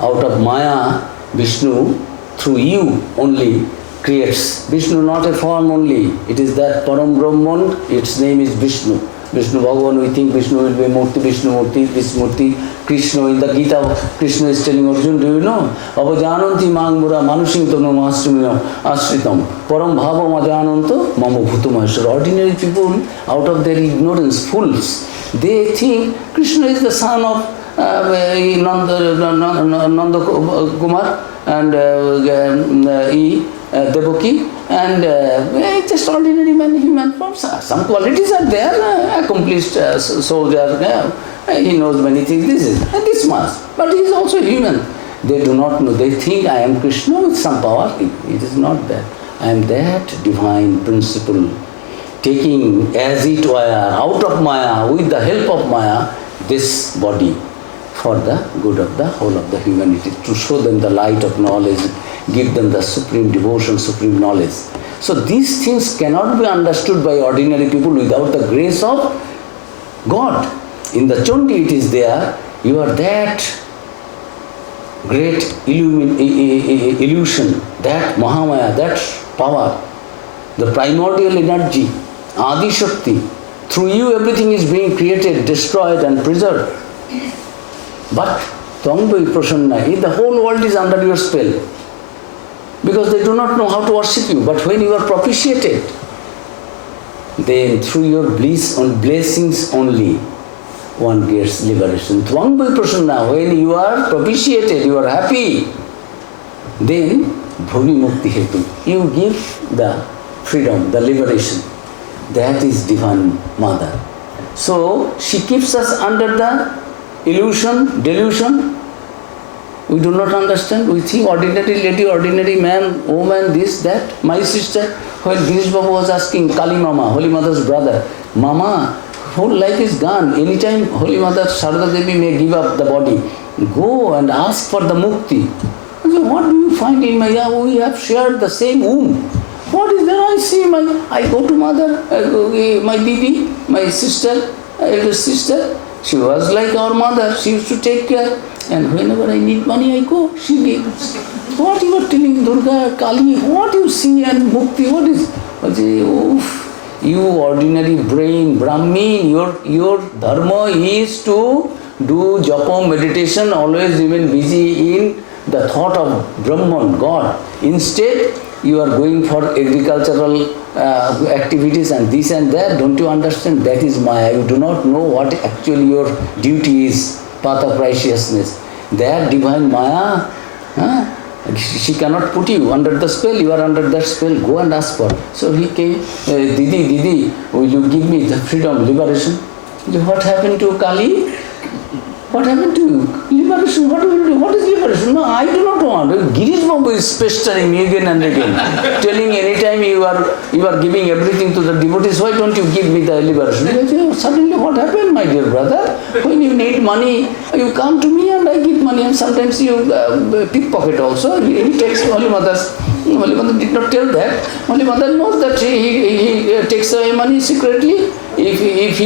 Out of Maya, Vishnu, through you only creates. Vishnu not a form only. It is that Param Brahman, its name is Vishnu. Vishnu Bhagavan, we think Vishnu will be Murti, Vishnu Murti, this Murti, Krishna. In the Gita, Krishna is telling Arjuna, do you know? Avajananti Mangmura Manushintano Mahastumino Ashritam. Param Bhava Majananto Mama Bhutamashara. Ordinary people, out of their ignorance, fools, they think Krishna is the son of Nanda Kumar and Devaki, and just ordinary man, human forms. Some qualities are there, accomplished soldier, he knows many things, this much, but he is also human. They do not know, they think I am Krishna with some power. It is not that. I am that divine principle, taking as it were out of Maya, with the help of Maya, this body, for the good of the whole of the humanity, to show them the light of knowledge, give them the supreme devotion, supreme knowledge. So these things cannot be understood by ordinary people without the grace of God. In the Chondi it is there, you are that great illusion, that Mahamaya, that power, the primordial energy, Adi Shakti. Through you everything is being created, destroyed and preserved. But Tvangvai Prasanna, the whole world is under your spell. Because they do not know how to worship you. But when you are propitiated, then through your bliss and blessings only, one gets liberation. Tvangvai Prasanna, when you are propitiated, you are happy, then Bhuvi Mukti Hetu, you give the freedom, the liberation. That is Divine Mother. So she keeps us under the illusion, delusion. We do not understand. We think ordinary lady, ordinary man, woman, this, that. My sister, when Girish Babu was asking Kali Mama, Holy Mother's brother, Mama, whole life is gone. Anytime Holy Mother Sarada Devi may give up the body. Go and ask for the mukti. I said, what do you find in my, we have shared the same womb. What is there? I see I go to mother, my Devi, my sister, elder sister. She was like our mother. She used to take care. And whenever I need money, I go. She gives. What you are telling, Durga, Kali, what you see and Mukti, what is? I say, oof, you ordinary brain, Brahmin, your dharma is to do japa meditation, always remain busy in the thought of Brahman, God. Instead, you are going for agricultural activities and this and that. Don't you understand? That is Maya. You do not know what actually your duty is, path of righteousness. That divine Maya, she cannot put you under the spell. You are under that spell. Go and ask for. So he came, Didi, will you give me the freedom, liberation? What happened to Kali? What happened to you? Liberation, what will you do? What is liberation? No, I do not want. Girish Babu is pestering me again and again, telling anytime you are giving everything to the devotees, why don't you give me the liberation? Suddenly what happened, my dear brother? When you need money, you come to me and I give money, and sometimes you pickpocket also. He takes Holy Mother's. Holy Mother did not tell that. Holy Mother knows that he takes away money secretly. If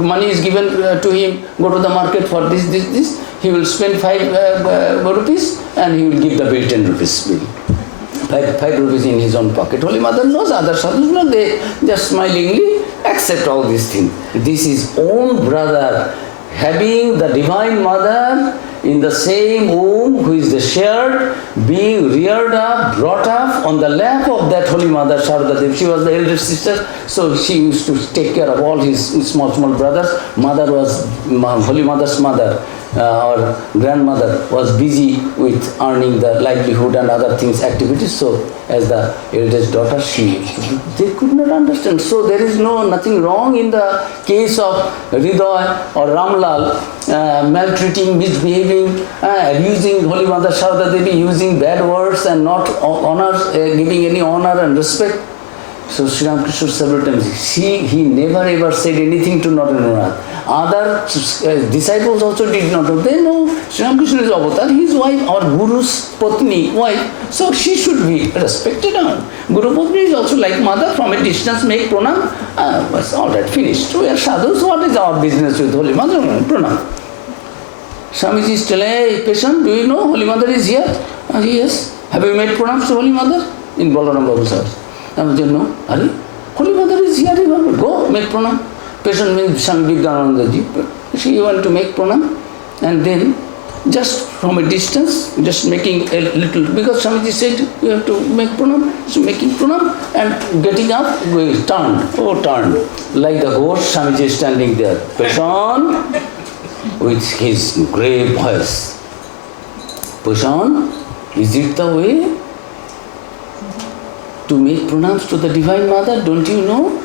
money is given to him, go to the market for this, he will spend 5 rupees and he will give the bill 10 rupees bill. 5 rupees in his own pocket. Holy Mother knows, other sadhus know, they just smilingly accept all these things. This is own brother having the Divine Mother in the same womb, who is the shared, being reared up, brought up on the lap of that Holy Mother Sarada Devi. She was the elder sister, so she used to take care of all his small brothers. Mother was Holy Mother's mother. our grandmother was busy with earning the livelihood and other things, activities. So as the eldest daughter, they could not understand. So there is nothing wrong in the case of Hriday or Ramlal maltreating, misbehaving, abusing Holy Mother Sarada Devi, using bad words and not giving any honor and respect. So Sri Ramakrishna several times, he never ever said anything to Narendranath. Other disciples also did not know. They know Sri Ramakrishna is avatar, his wife, or Guru's Patni, wife, so she should be respected. Guru Patni is also like mother, from a distance make pranam. All right, finished. We are sadhus, what is our business with Holy Mother? Pranam. Swamiji is telling, hey, patient, do you know Holy Mother is here? Yes. Have you made pranams to Holy Mother? In Balaram Babu's house. I said, no. Are Holy Mother is here, go make pranam. Patient means Swami Vivekananda ji. She went to make pranam, and then just from a distance, just making a little, because Swamiji said you have to make pranam, so making pranam and getting up, turned. Like the ghost, Swamiji is standing there. Patient with his grave voice. Patient, is it the way to make pranams to the Divine Mother? Don't you know?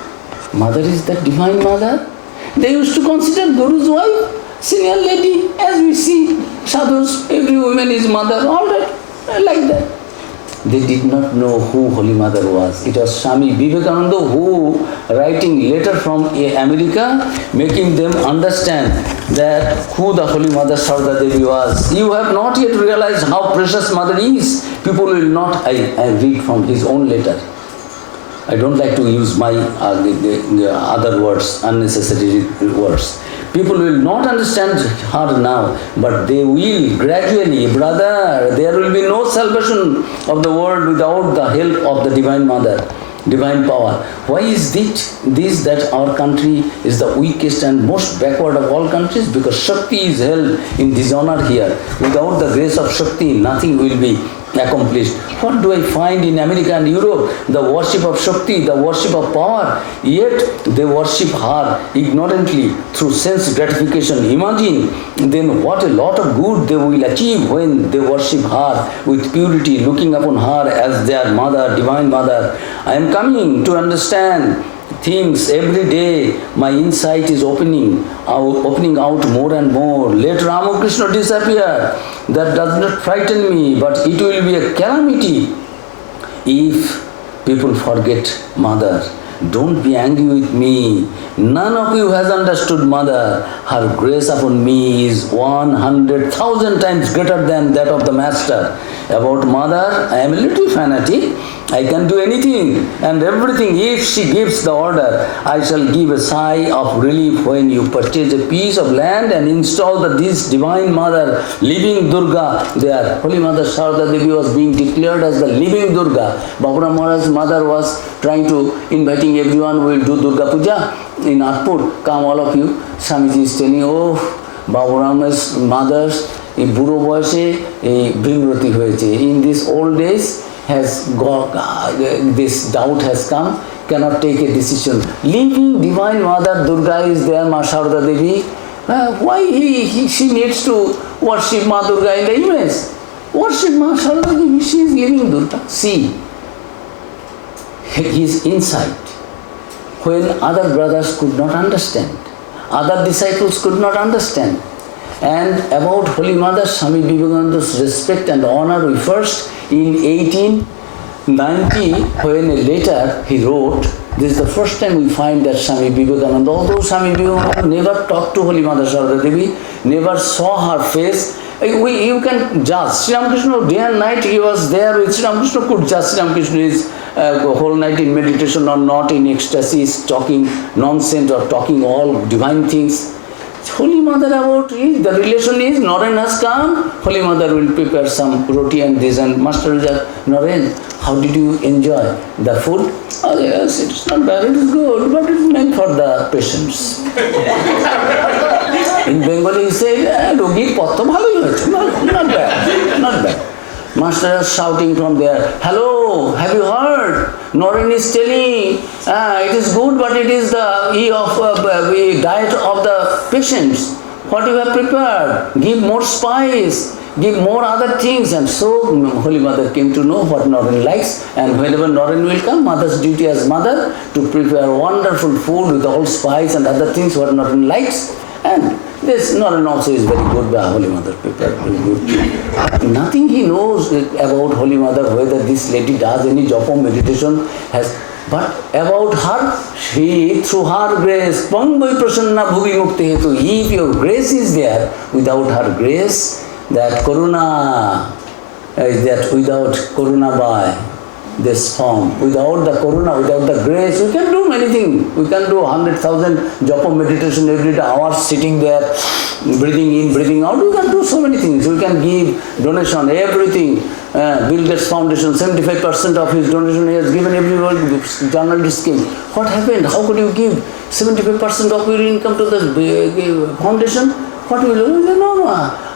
Mother is the Divine Mother. They used to consider Guru's wife, senior lady, as we see sadhus, every woman is mother, all that, like that. They did not know who Holy Mother was. It was Swami Vivekananda who, writing letter from America, making them understand that who the Holy Mother Sarada Devi was. You have not yet realized how precious Mother is. People will not, I read from his own letter. I don't like to use my the other words, unnecessary words. People will not understand her now, but they will gradually. Brother, there will be no salvation of the world without the help of the Divine Mother, Divine power. Why is this that our country is the weakest and most backward of all countries? Because Shakti is held in dishonor here. Without the grace of Shakti, nothing will be accomplished. What do I find in America and Europe? The worship of Shakti, the worship of power, yet they worship her ignorantly through sense gratification. Imagine then what a lot of good they will achieve when they worship her with purity, looking upon her as their mother, Divine Mother. I am coming to understand things every day. My insight is opening out more and more. Let Ramakrishna disappear. That does not frighten me, but it will be a calamity if people forget Mother. Don't be angry with me. None of you has understood Mother. Her grace upon me is 100,000 times greater than that of the Master. About Mother, I am a little fanatic. I can do anything and everything. If she gives the order, I shall give a sigh of relief when you purchase a piece of land and install this Divine Mother, living Durga there. Holy Mother Sarada Devi was being declared as the living Durga. Babura Maharaj's mother was trying to, inviting everyone, we will do Durga Puja in Nagpur. Come all of you. Swamiji is telling, oh, Baburama's mother's বুড়ো বয়সে এই বিমরতি হয়েছে. In these old days has got this doubt has come, cannot take a decision. Living Divine Mother Durga is there, Ma Sarada Devi. Why she needs to worship Ma Durga in the image? Worship Ma Sarada Devi, she is living Durga. See his insight when other brothers could not understand, other disciples could not understand. And about Holy Mother, Swami Vivekananda's respect and honor, we first in 1890, when a letter he wrote, this is the first time we find that Swami Vivekananda, although Swami Vivekananda never talked to Holy Mother Sarada Devi, never saw her face, you can judge. Sri Ramakrishna, day and night he was there with Sri Ramakrishna, could judge Sri Ramakrishna is whole night in meditation or not, in ecstasy, talking nonsense or talking all divine things. Holy Mother about it, the relation is Naren has come, Holy Mother will prepare some roti and this, and Master will say, Naren, how did you enjoy the food? Oh yes, it's not bad, it is good, but it's meant for the patients. In Bengali he said, Rogi potto bhaloi hoyeche, not bad, not bad. Master is shouting from there, hello, have you heard? Naren is telling, it is good, but it is the diet of the patients. what you have prepared, give more spice, give more other things. And so Holy Mother came to know what Naren likes, and whenever Naren will come, Mother's duty as mother to prepare wonderful food with all spice and other things what Naren likes. And this Naren also is very good, by Holy Mother prepared very good. Nothing he knows about Holy Mother, whether this lady does any japa meditation, but about her, she, through her grace, Pangbai Prasanna Bhuvi Mukti Hetu, if your grace is there, without her grace, that Karuna, that without Karuna by this form, without the Karuna, without the grace, we can do many things. We can do 100,000 japa meditation every day, hours sitting there, breathing in, breathing out. We can do so many things. We can give donation, everything. Bill Gates Foundation, 75% of his donation he has given everywhere, journalist came. What happened? How could you give 75% of your income to the foundation? What will you do? No,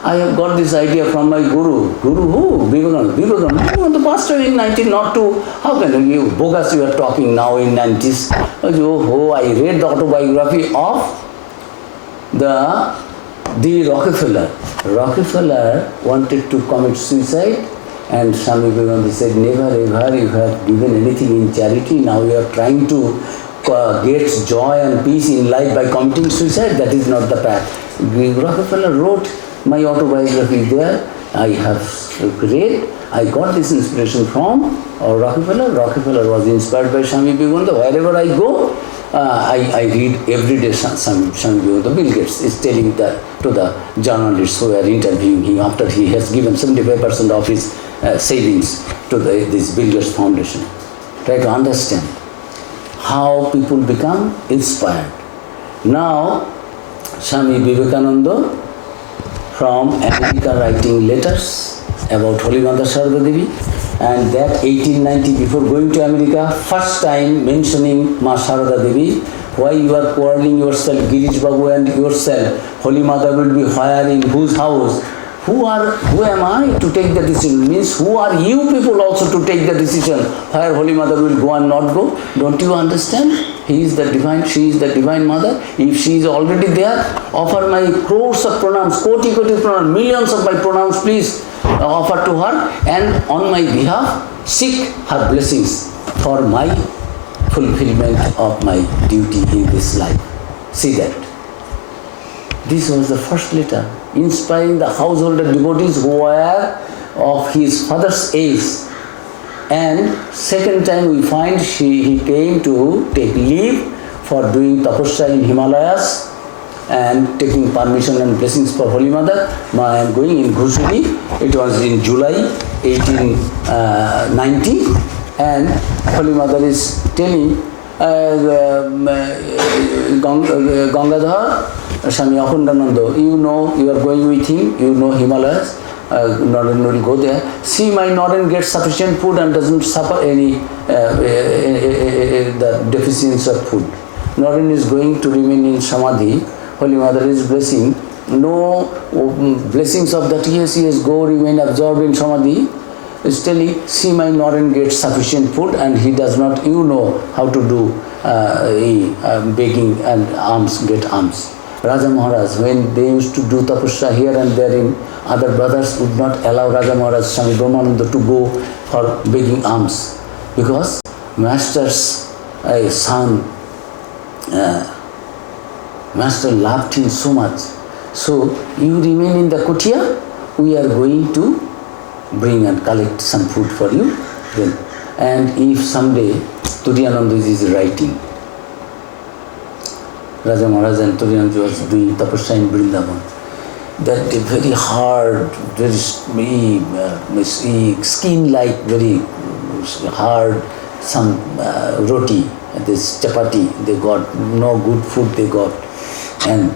I have got this idea from my guru. Guru who? Vivekananda. Vivekananda, the pastor in 1902. How can you give bogus you are talking now in 90s? Oh, I read the autobiography of the Rockefeller. Rockefeller wanted to commit suicide, and Swami Vivekananda said, never ever you have given anything in charity. Now you are trying to get joy and peace in life by committing suicide. That is not the path. Rockefeller wrote my autobiography there. I have read. I got this inspiration from Rockefeller. Rockefeller was inspired by Swami Vivekananda. Wherever I go, I read every day Swami Vivekananda. Bill Gates is telling that to the journalists who are interviewing him after he has given 75% of his savings to this Bill Gates Foundation. Try to understand how people become inspired. Now, Swami Vivekananda from America writing letters about Holy Mother Sarada Devi, and that 1890, before going to America, first time mentioning Ma Sarada Devi, why you are quarreling yourself, Girish Babu and yourself, Holy Mother will be where, in whose house? Who am I to take the decision? Means who are you people also to take the decision where Holy Mother will go and not go? Don't you understand? He is the divine, she is the divine mother. If she is already there, offer my crores of pranams, koti pranams, millions of my pranams, please offer to her, and on my behalf seek her blessings for my fulfillment of my duty in this life. See that. This was the first letter, inspiring the householder devotees who were of his father's age. And second time we find he came to take leave for doing tapasya in Himalayas and taking permission and blessings for Holy Mother. I am going in Ghusuri. It was in July 1890, and Holy Mother is telling Gangadhar, Swami Akhandananda, you know you are going with him, you know Himalayas, Naren will go there. See, my Naren gets sufficient food and doesn't suffer any the deficiency of food. Naren is going to remain in Samadhi. Holy Mother is blessing. No blessings of that, yes, go remain absorbed in Samadhi. Is telling, see, my Naren gets sufficient food and he does not, you know how to do begging and alms, get alms. Raja Maharaj, when they used to do tapasya here and there, in other brothers would not allow Raja Maharaj, Swami Brahmananda to go for begging alms, because Master's son, Master loved him so much. So, you remain in the kutia, we are going to bring and collect some food for you. Then, and if someday Turiyananda is writing, Raja Maharaj and Turiyananda was doing tapasya in Vrindavan, that very hard, very skin-like, very hard, some roti, this chapati, they got, no good food they got. And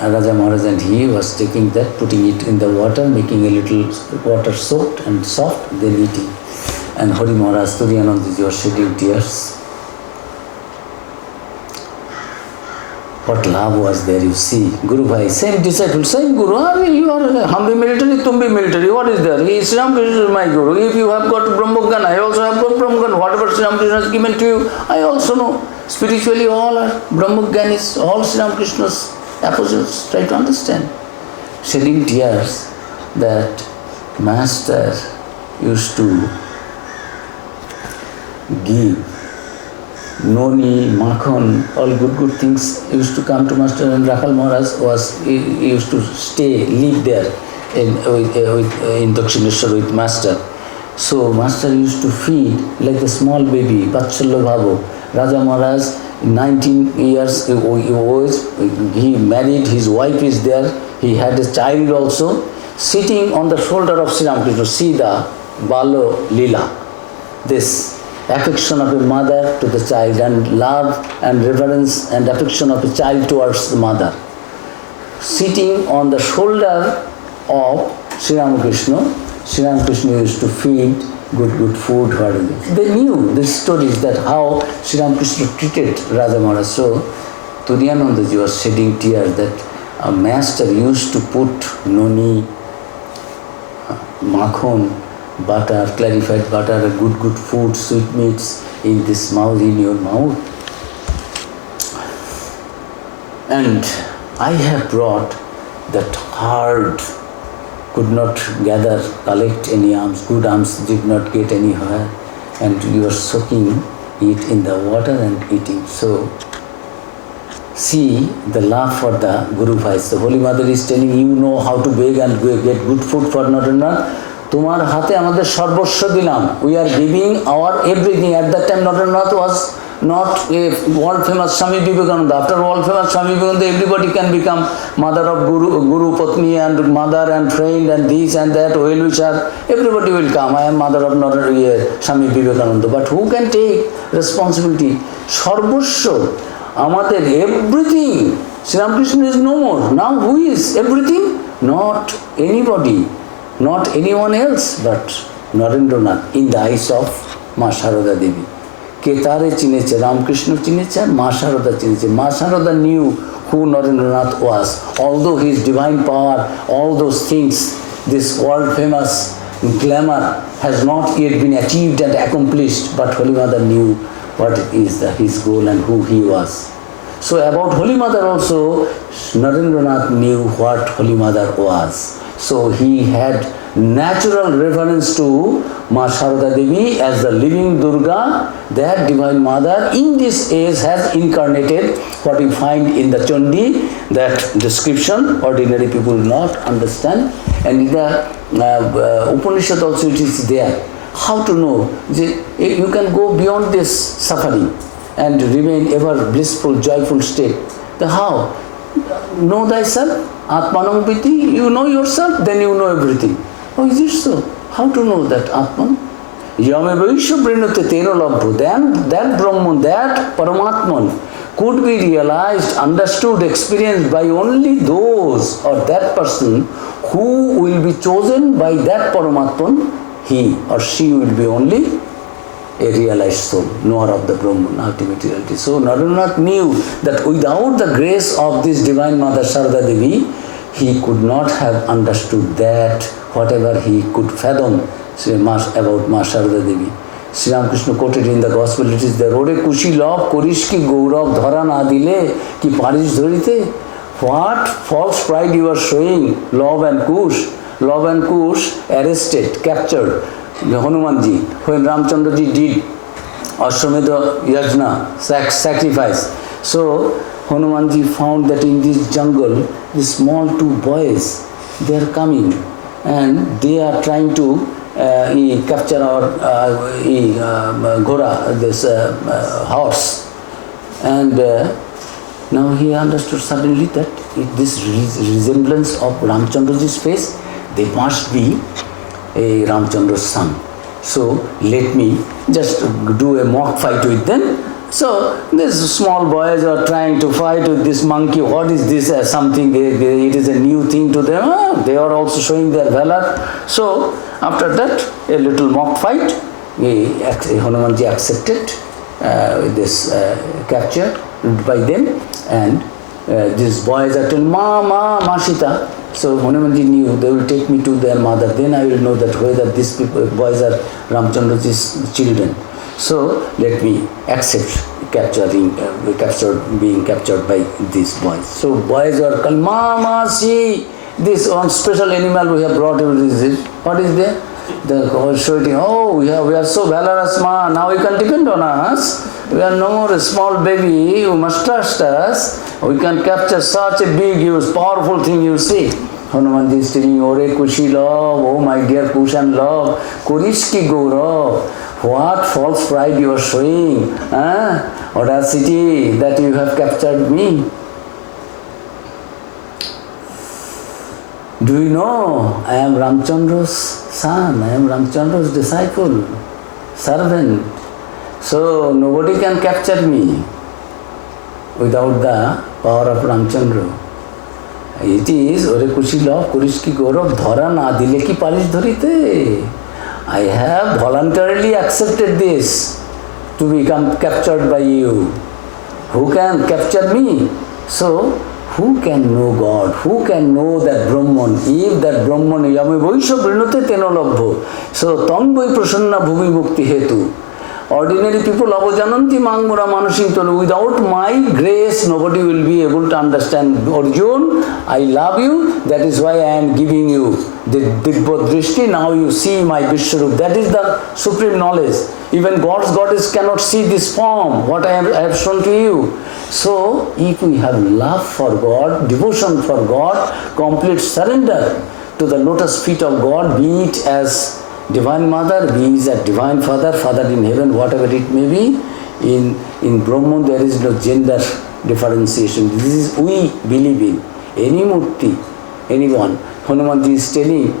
Raja Maharaj and he was taking that, putting it in the water, making a little water soaked and soft, then eating. And Hari Maharaj, Turiyananda was shedding tears. What love was there, you see. Guru Bhai, same disciple, same Guru. You are hum bhi military, tum bhi military. What is there? He is Sri Ramakrishna is my Guru. If you have got Brahmogyan, I also have got Brahmogyan. Whatever Sri Ramakrishna has given to you, I also know. Spiritually all are Brahmogyanis, all Sri Ramakrishnas. apostles try to understand. Shedding tears that Master used to give noni, makhan, all good things used to come to Master, and Rakhal Maharaj he used to live there in Dakshineshwar with Master. So Master used to feed like a small baby, Vatsalya Bhavo. Raja Maharaj, 19 years he married, his wife is there, he had a child also, sitting on the shoulder of Sri Ramakrishna. See the Balo Lila, this affection of a mother to the child, and love and reverence and affection of a child towards the mother. Sitting on the shoulder of Sri Ramakrishna, Sri Ramakrishna used to feed good food. They knew these stories, that how Sri Ramakrishna treated Raja Maharaj. So Turiyanandaji was shedding tears that a Master used to put noni, makhon, butter, clarified butter, good food, sweetmeats in this mouth, in your mouth. And I have brought that hard, could not collect any alms, good alms did not get anywhere, and you are soaking it in the water and eating. So, see the love for the Guru Bhais. The Holy Mother is telling you know how to beg and get good food for Narendra. তোমার হাতে আমাদের সর্বস্ব দিলাম. We are giving our everything. At that time Narendranath was not a world famous Swami Vivekananda. After world famous Swami Vivekananda, everybody can become mother of Guru Patni and mother and friend and this and that, well-wisher. Everybody will come. I am mother of Swami Vivekananda. But who can take responsibility? সর্বস্ব আমাদের everything. Sri Ramakrishna is no more. Now who is everything? Not anybody. Not anyone else but Narendranath in the eyes of Ma Sarada Devi. Ke tare chineche, Ramakrishna chineche, Ma Sarada chineche. Ma Sarada knew who Narendranath was. Although his divine power, all those things, this world famous glamour has not yet been achieved and accomplished, but Holy Mother knew what is his goal and who he was. So about Holy Mother also, Narendranath knew what Holy Mother was. So he had natural reference to Ma Sarada Devi as the living Durga, that divine mother in this age has incarnated. What we find in the Chandi, that description ordinary people will not understand, and in the Upanishad also it is there. How to know? You can go beyond this suffering and remain ever blissful, joyful state. How? Know thyself, Atmanam Piti, you know yourself, then you know everything. Oh, is it so? How to know that Atman? Yame Vaishya Prinute Teno Labhu, that Brahman, that Paramatman could be realized, understood, experienced by only those or that person who will be chosen by that Paramatman. He or she will be only a realized soul, knower of the Brahman, ultimate reality. So Narendranath knew that without the grace of this divine mother Sarada Devi, he could not have understood that whatever he could fathom about Ma Sarada Devi. Sri Ramakrishna quoted in the Gospel, it is the Rode Kushi love, Korish ki Gaurav dhara na dile ki parish dharite. What false pride you are showing, love and Kush arrested, captured Hanumanji, when Ramchandraji did Ashwamedha Yajna, sacrifice. So Hanumanji found that in this jungle, these small two boys, they are coming and they are trying to capture our Ghora, this horse. And now he understood suddenly that this resemblance of Ramchandraji's face, they must be a Ramchandra's son. So let me just do a mock fight with them. So these small boys are trying to fight with this monkey. What is this? Something, it is a new thing to them. They are also showing their valor. So after that, a little mock fight, Hanumanji accepted this capture by them, and these boys are telling, Ma Sita. So Hanumanji knew they will take me to their mother. Then I will know that whether these boys are Ramchandraji's children. So let me accept being captured by these boys. So boys are called, Mama, see, this one special animal we have brought you. What is there? The shouting, oh, we are so valorous, ma, now you can depend on us. We are no more a small baby, you must trust us. We can capture such a big, huge, powerful thing, you see. Hanumanji is telling, Ore Kushi love, oh my dear Kushan love, Kuriski Gaurav, what false pride you are showing, audacity that you have captured me. Do you know, I am Ramchandra's son, I am Ramchandra's disciple, servant. So nobody can capture me without the power of Ramchandra. It is, Ore Kushi love, Kuriski Gaurav, Dhara na dile ki palish dharite. I have voluntarily accepted this to become captured by you. Who can capture me? So, who can know God? Who can know that Brahman? If that Brahman, yame vaisha vrinute teno labho. So, tam vai prasanna bhuvi mukti hetu. Ordinary people, avajananti mangmura manasintolu. Without my grace, nobody will be able to understand. Arjun, I love you. That is why I am giving you the Dibbot Drishti. Now you see my Vishwarup. That is the supreme knowledge. Even God's goddess cannot see this form, what I have shown to you. So, if we have love for God, devotion for God, complete surrender to the lotus feet of God, be it as Divine Mother, be it as Divine Father, Father in heaven, whatever it may be, in Brahman there is no gender differentiation. This is we believe in. Any murti, anyone. Hanumanji is telling,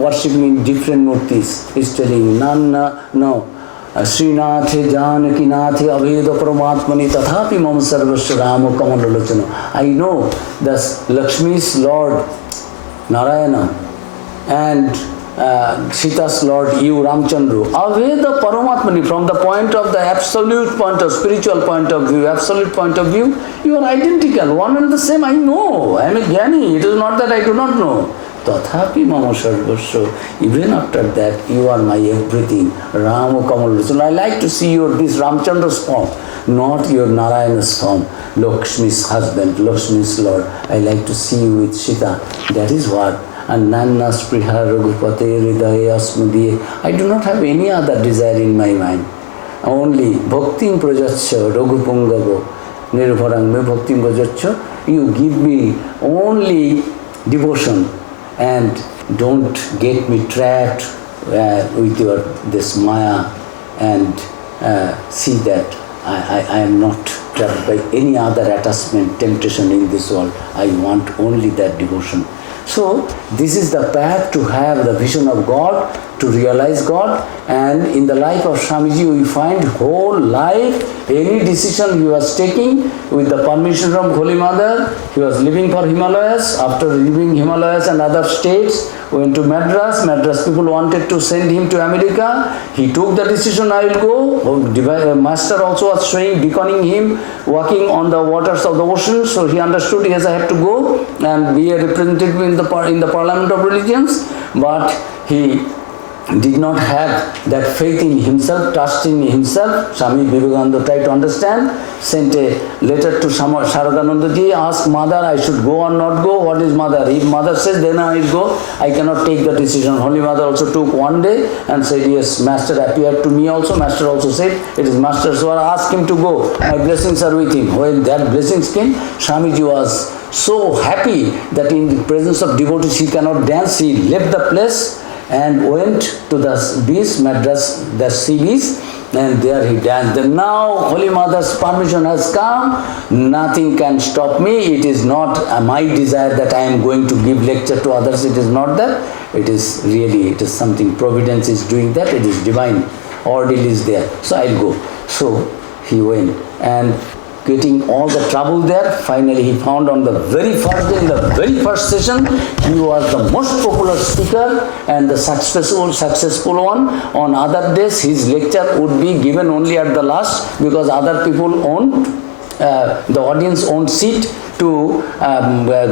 worshipping in different murtis, is telling, no. Srinathe Janakinaathe Aveda Paramatmani Tathapi Mam Sarvasya Rama Kamalalochana. I know that Lakshmi's Lord Narayana and Sita's Lord, you Ramchandra, Aveda Paramatmani, from the point of the absolute point of, spiritual point of view, absolute point of view, you are identical, one and the same. I know, I am a Jnani, it is not that I do not know. Tathapi Mama Sarvasya, even after that, you are my everything. Rama Kamalalochana. I like to see your this Ramchandra's form, not your Narayana's form, Lakshmi's husband, Lakshmi's Lord. I like to see you with Sita. That is what. And Nanna Spriha Raghupate Hridaya Asmadiye. I do not have any other desire in my mind. Only Bhaktim Prajatsya Raghupungavo Nirvarangme Bhaktim Prajatsya. You give me only devotion and don't get me trapped with your this Maya, and see that I am not trapped by any other attachment, temptation in this world. I want only that devotion. So, this is the path to have the vision of God, to realize God, and in the life of Swamiji we find whole life, any decision he was taking with the permission from Holy Mother. He was living for Himalayas. After leaving Himalayas and other states, went to Madras. Madras people wanted to send him to America. He took the decision, I will go. Master also was showing, beckoning him, walking on the waters of the ocean. So he understood, yes, I have to go and be a representative in the Parliament of Religions. But he did not have that faith in himself, trust in himself. Swami Vivekananda tried to understand, sent a letter to Sarada ji, asked Mother, I should go or not go, what is Mother? If Mother says, then I will go, I cannot take the decision. Holy Mother also took one day and said, yes, Master appeared to me also. Master also said, it is Master, so I asked him to go. My blessings are with him. When that blessings came, Swamiji was so happy that in the presence of devotees he cannot dance. He left the place and went to the beach, Madras, the sea beach, and there he danced. Then now Holy Mother's permission has come, nothing can stop me. It is not my desire that I am going to give lecture to others. It is not that. It is really, it is something, Providence is doing that. It is divine. Ordeal is there. So I'll go. So he went, and getting all the trouble there, finally he found on the very first day, in the very first session, he was the most popular speaker and the successful one. On other days, his lecture would be given only at the last, because other people owned, the audience owned seat to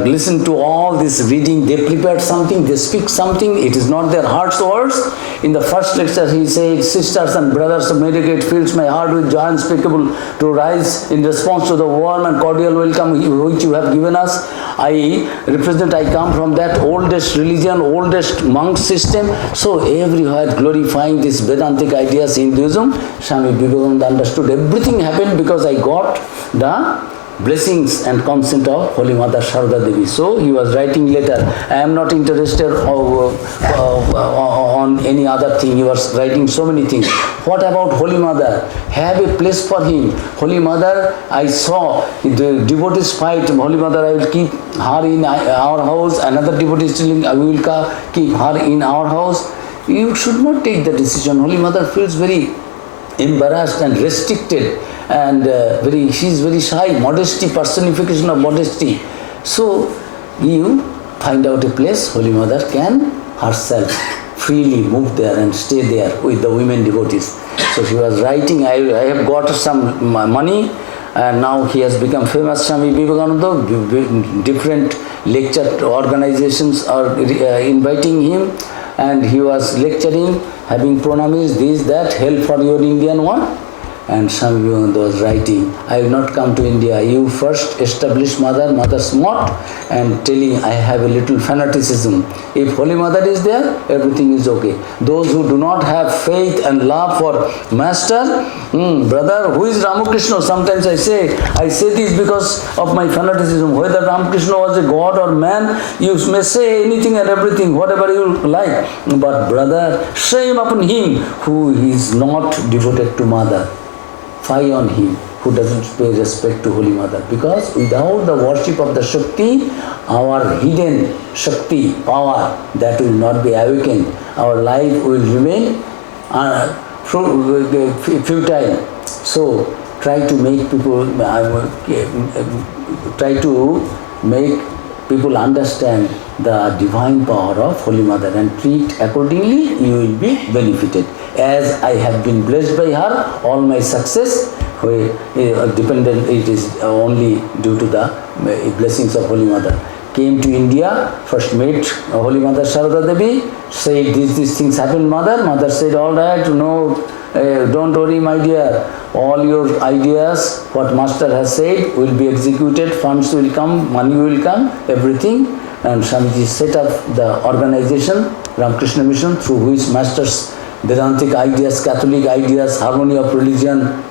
listen to all this reading. They prepared something, they speak something, it is not their heart's words. In the first lecture he said, sisters and brothers of Medicaid fills my heart with joy unspeakable to rise in response to the warm and cordial welcome which you have given us. I come from that oldest religion, oldest monk system. So everywhere glorifying this Vedantic ideas, Hinduism, Swami Vivekananda understood everything happened because I got the blessings and consent of Holy Mother Sarada Devi. So he was writing letter. I am not interested on any other thing. He was writing so many things. What about Holy Mother? Have a place for him. Holy Mother, I saw the devotees fight. Holy Mother, I will keep her in our house. Another devotee is telling, I will keep her in our house. You should not take the decision. Holy Mother feels very embarrassed and restricted. And she is very shy, modesty, personification of modesty. So you find out a place, Holy Mother can herself freely move there and stay there with the women devotees. So she was writing, I have got some money, and now he has become famous, Swami Vivekananda. Different lecture organizations are inviting him, and he was lecturing, having pronamis, this, that, help for your Indian one. And Swami Vivekananda was writing, I will not come to India. You first establish Mother's mot, and telling I have a little fanaticism. If Holy Mother is there, everything is okay. Those who do not have faith and love for Master, brother, who is Ramakrishna? Sometimes I say this because of my fanaticism. Whether Ramakrishna was a god or man, you may say anything and everything, whatever you like. But brother, shame upon him who is not devoted to Mother. Fie on him who doesn't pay respect to Holy Mother. Because without the worship of the Shakti, our hidden Shakti, power, that will not be awakened. Our life will remain futile. So try to make people understand the divine power of Holy Mother and treat accordingly, you will be benefited. As I have been blessed by her, all my success dependent, it is only due to the blessings of Holy Mother. Came to India, first met Holy Mother Sarada Devi, said these things happened, Mother. Mother said, all right, no, don't worry, my dear. All your ideas, what Master has said, will be executed, funds will come, money will come, everything. And Swamiji set up the organization, Ramakrishna Mission, through which Master's Vedantic ideas, Catholic ideas, harmony of religion,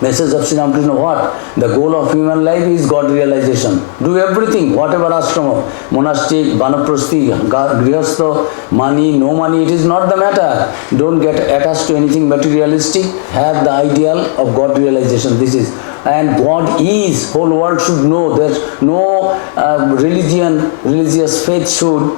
message of Sri Ramakrishna, what? The goal of human life is God realization. Do everything, whatever ashrama, monastic, vanaprasthi, grihastha, money, no money, it is not the matter. Don't get attached to anything materialistic. Have the ideal of God realization. This is. And God is, whole world should know that no religious faith should,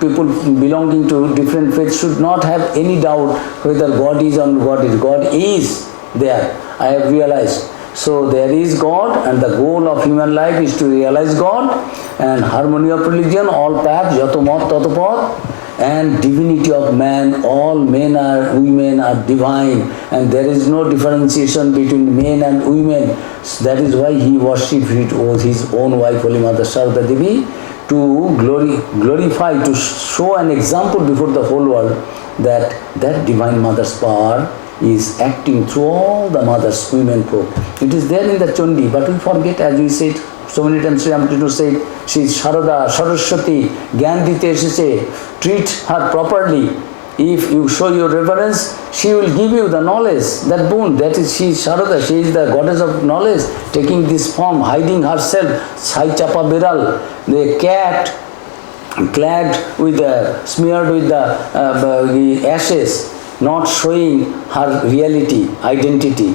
people belonging to different faiths should not have any doubt whether God is or God is. God is there. I have realized. So there is God, and the goal of human life is to realize God, and harmony of religion, all paths, yato mat tato path, and divinity of man. All men are, women are divine, and there is no differentiation between men and women. So that is why he worshipped his own wife, Holy Mother Sarada Devi, to glorify, to show an example before the whole world that divine Mother's power is acting through all the mothers, women folk. It is there in the Chandi, but we forget, as we said so many times. Sri Ramakrishna said, she is Sarada, Saraswati, Gyandite, she said, treat her properly. If you show your reverence, she will give you the knowledge, that boon. That is, she is Sarada, she is the goddess of knowledge, taking this form, hiding herself, Sai Chapa Biral, the cat, clad with smeared with the ashes, not showing her reality, identity.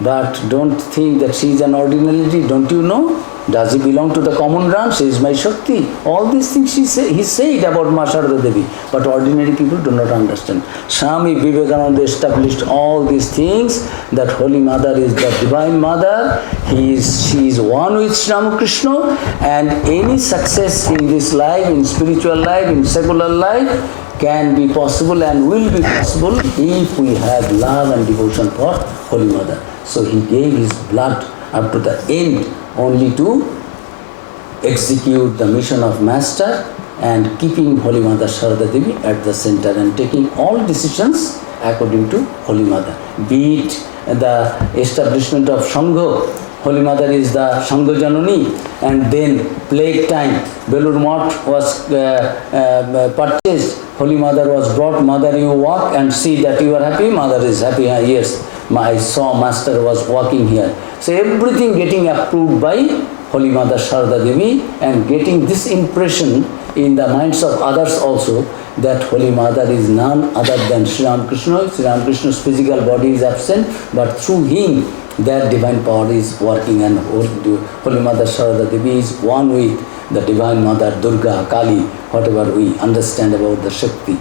But don't think that she is an ordinality. Don't you know? Does he belong to the common run? She is my Shakti. All these things he said about Ma Sarada Devi. But ordinary people do not understand. Swami Vivekananda established all these things, that Holy Mother is the Divine Mother. She is one with Sri Ramakrishna, and any success in this life, in spiritual life, in secular life, can be possible and will be possible if we have love and devotion for Holy Mother. So he gave his blood up to the end only to execute the mission of Master and keeping Holy Mother Sarada Devi at the center and taking all decisions according to Holy Mother. Be it the establishment of Sangha, Holy Mother is the Sangha Janani, and then plague time, Belur Math was purchased, Holy Mother was brought, Mother you walk and see that you are happy, Mother is happy, yes, I saw Master was walking here. So everything getting approved by Holy Mother Sarada Devi and getting this impression in the minds of others also that Holy Mother is none other than Sri Ramakrishna. Sri Ramakrishna's physical body is absent, but through him that divine power is working, and Holy Mother Sarada Devi is one with the Divine Mother Durga, Kali, whatever we understand about the Shakti.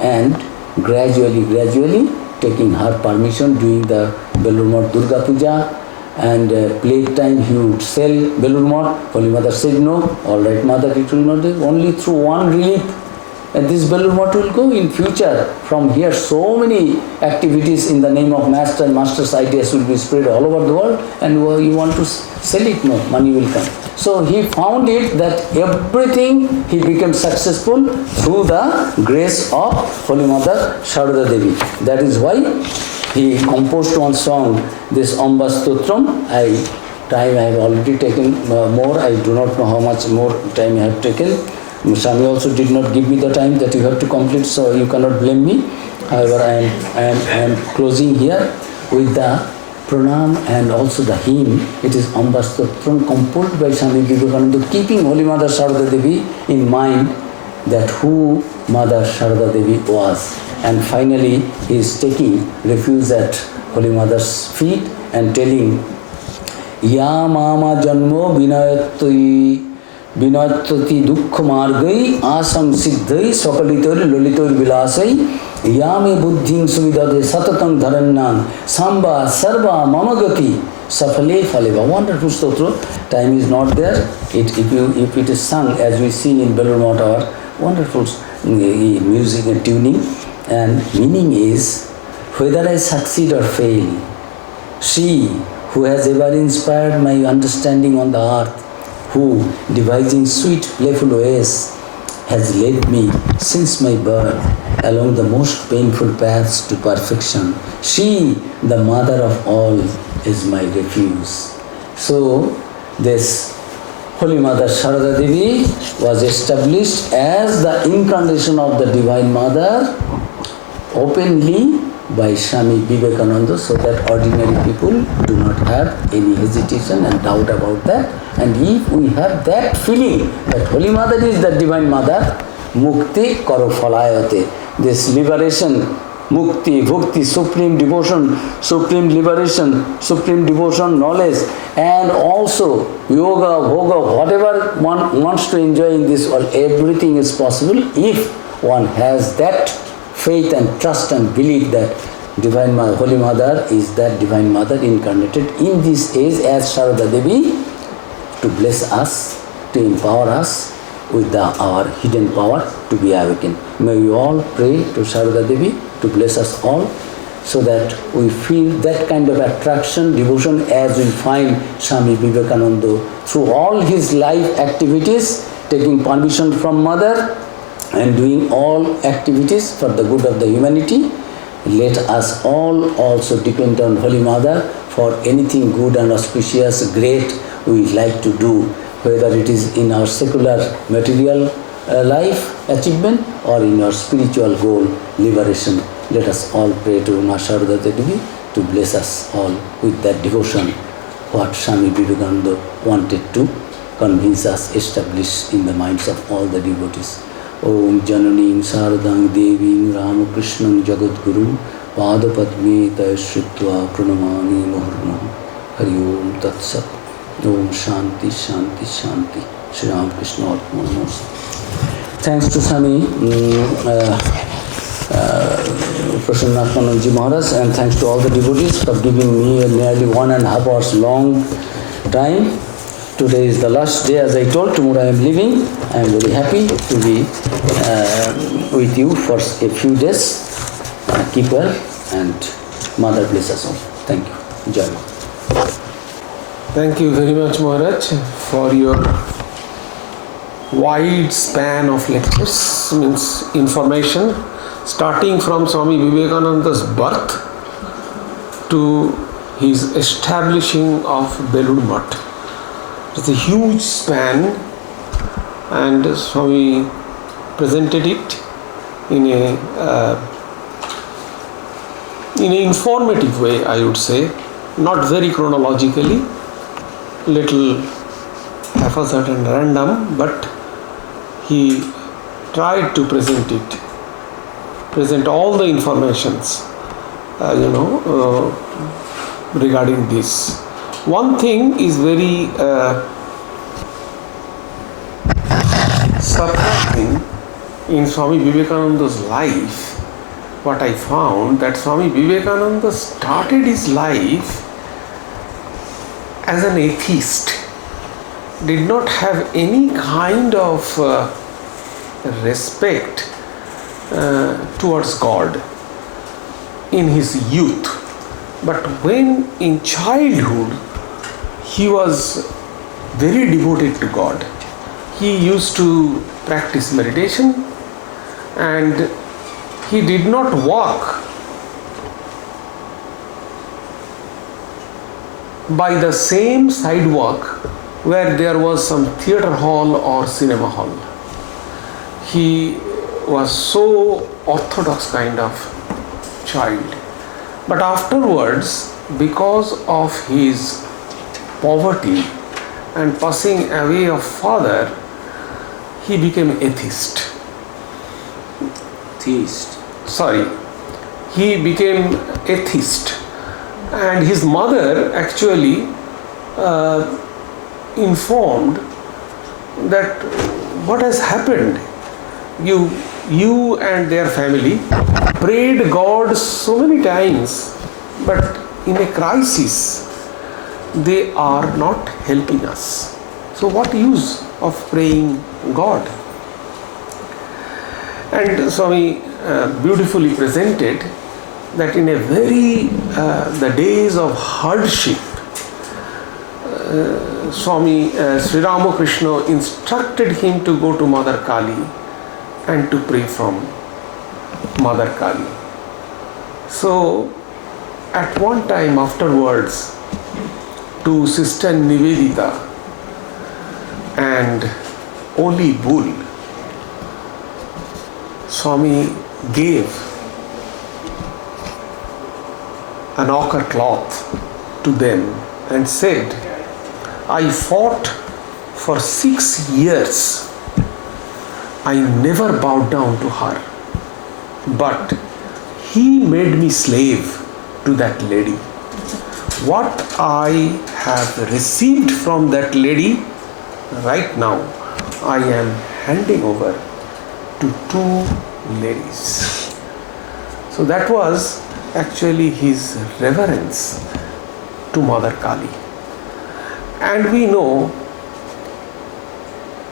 And gradually taking her permission, doing the Belur Math Durga Puja, and plague time he would sell Belur Math. Holy Mother said no, alright Mother, it will not do, only through one relief. And this Belur Math will go in future. From here so many activities in the name of Master, and Master's ideas will be spread all over the world, and you want to sell it, no, money will come. So he found it that everything he became successful through the grace of Holy Mother Sarada Devi. That is why he composed one song, this Amba Stotram. Time I have already taken more, I do not know how much more time I have taken. Swami also did not give me the time that you have to complete, so you cannot blame me. However, I am closing here with the pranam and also the hymn. It is Amba Stotram, composed by Swami Vivekananda, keeping Holy Mother Sarada Devi in mind, that who Mother Sarada Devi was. And finally, he is taking refuge at Holy Mother's feet and telling, Ya mama janmo vinayatati dukkha margai asam siddhai sakalitori lolitori vilasai yame buddhim suvidade satatam dharannam samba sarva mamagati safale faleva. Wonderful stotra. Time is not there. If it is sung as we sing in Belur Math Hour, wonderful music and tuning. And meaning is, whether I succeed or fail, she who has ever inspired my understanding on the earth, who, devising sweet, playful ways, has led me since my birth along the most painful paths to perfection. She, the mother of all, is my refuge. So, this Holy Mother Sarada Devi was established as the incarnation of the Divine Mother openly by Swami Vivekananda, so that ordinary people do not have any hesitation and doubt about that. And if we have that feeling that Holy Mother is the Divine Mother, mukti karo phalayate, this liberation, mukti, bhukti, supreme devotion, supreme liberation, supreme devotion, knowledge, and also yoga, bhoga, whatever one wants to enjoy in this world, everything is possible if one has that faith and trust and belief that Divine Mother, Holy Mother is that Divine Mother incarnated in this age as Sarada Devi to bless us, to empower us with our hidden power to be awakened. May we all pray to Sarada Devi to bless us all, so that we feel that kind of attraction, devotion as we find Swami Vivekananda through all his life activities, taking permission from Mother and doing all activities for the good of the humanity. Let us all also depend on Holy Mother for anything good and auspicious, great we like to do, whether it is in our secular material life achievement or in our spiritual goal, liberation. Let us all pray to Ma Sarada Devi to bless us all with that devotion, what Swami Vivekananda wanted to convince us, establish in the minds of all the devotees. Om Jananim Saradang Devim Ramakrishnam Jagadguru Padapadme Tayashrutva Pranamani Muhurmam Hari Om Tat Sat. Om Shanti Shanti Shanti. Sri Ramakrishna Arpanamastu. Thanks to Swami Prasannaatmanandaji Maharaj, and thanks to all the devotees for giving me a nearly 1.5 hours long time. Today is the last day, as I told. Tomorrow I am leaving. I am very happy to be with you for a few days. Keep well, and Mother bless us all. Thank you. Jai. Thank you very much, Maharaj, for your wide span of lectures, means information, starting from Swami Vivekananda's birth to his establishing of Belur Math. It's a huge span, and Swami presented it in an informative way, I would say, not very chronologically, little haphazard and random, but he tried to present all the informations, regarding this. One thing is very surprising in Swami Vivekananda's life. What I found, that Swami Vivekananda started his life as an atheist, did not have any kind of respect towards God in his youth. But when in childhood he was very devoted to God, he used to practice meditation, and he did not walk by the same sidewalk where there was some theatre hall or cinema hall. He was so orthodox kind of child. But afterwards, because of his poverty and passing away of father, he became atheist. He became atheist, and his mother actually informed that what has happened. You and their family prayed God so many times, but in a crisis they are not helping us. So what use of praying God? And Swami beautifully presented that in a very the days of hardship, Swami Sri Ramakrishna instructed him to go to Mother Kali and to pray from Mother Kali. So at one time afterwards, to Sister Nivedita and Oli Bull, Swami gave an ochre cloth to them and said, I fought for 6 years. I never bowed down to her, but he made me slave to that lady. What I have received from that lady right now, I am handing over to 2 ladies. So that was actually his reverence to Mother Kali. And we know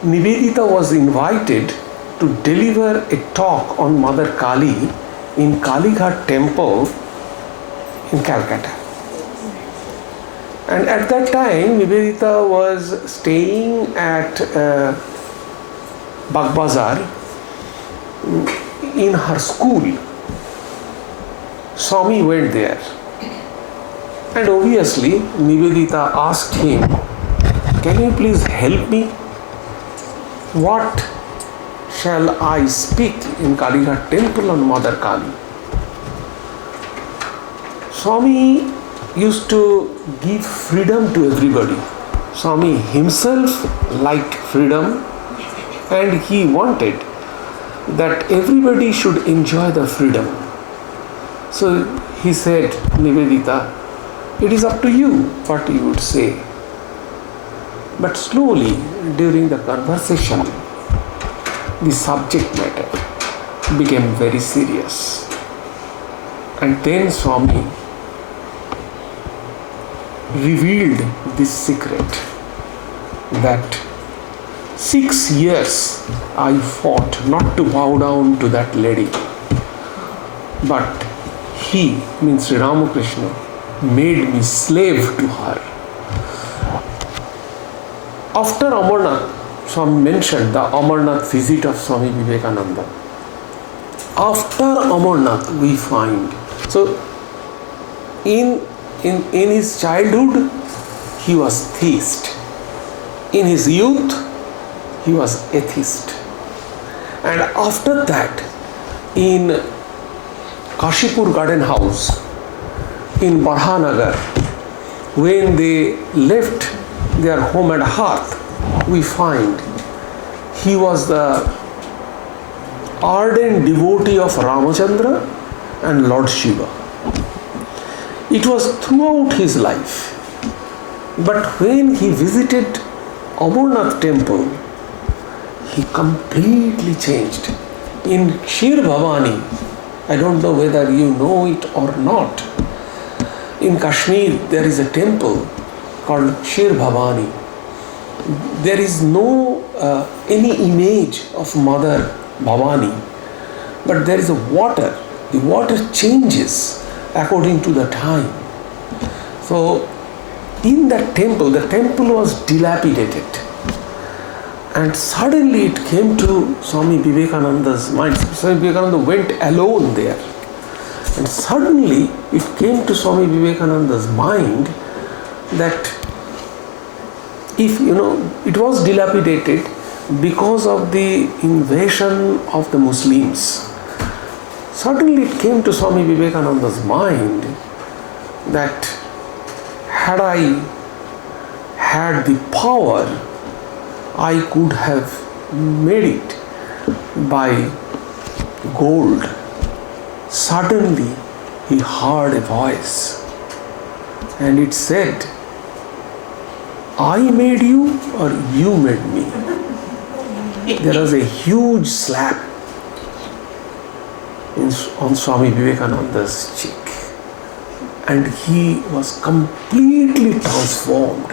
Nivedita was invited to deliver a talk on Mother Kali in Kalighat temple in Calcutta. And at that time, Nivedita was staying at Bagbazar in her school. Swami went there. And obviously, Nivedita asked him, can you please help me? What shall I speak in Kalighat temple on Mother Kali? Swami used to give freedom to everybody. Swami himself liked freedom, and he wanted that everybody should enjoy the freedom. So he said, Nivedita, it is up to you what you would say. But slowly, during the conversation, the subject matter became very serious. And then Swami revealed this secret, that 6 years I fought not to bow down to that lady, but he, means Sri Ramakrishna, made me slave to her. After Amarnath, Swami mentioned the Amarnath visit of Swami Vivekananda. After Amarnath, we find, so in his childhood, he was theist. In his youth, he was atheist. And after that, in Kashipur Garden House, in Barhanagar, when they left their home and hearth, we find he was the ardent devotee of Ramachandra and Lord Shiva. It was throughout his life. But when he visited Amarnath temple, he completely changed. In Shir Bhavani, I don't know whether you know it or not, in Kashmir there is a temple called Shir Bhavani. There is no any image of Mother Bhavani, but there is a water. The water changes according to the time. So in that temple, the temple was dilapidated. And suddenly it came to Swami Vivekananda's mind. Swami Vivekananda went alone there. And suddenly it came to Swami Vivekananda's mind that if, it was dilapidated because of the invasion of the Muslims. Suddenly it came to Swami Vivekananda's mind that had I had the power, I could have made it by gold. Suddenly he heard a voice and it said, I made you or you made me? There was a huge slap on Swami Vivekananda's cheek and he was completely transformed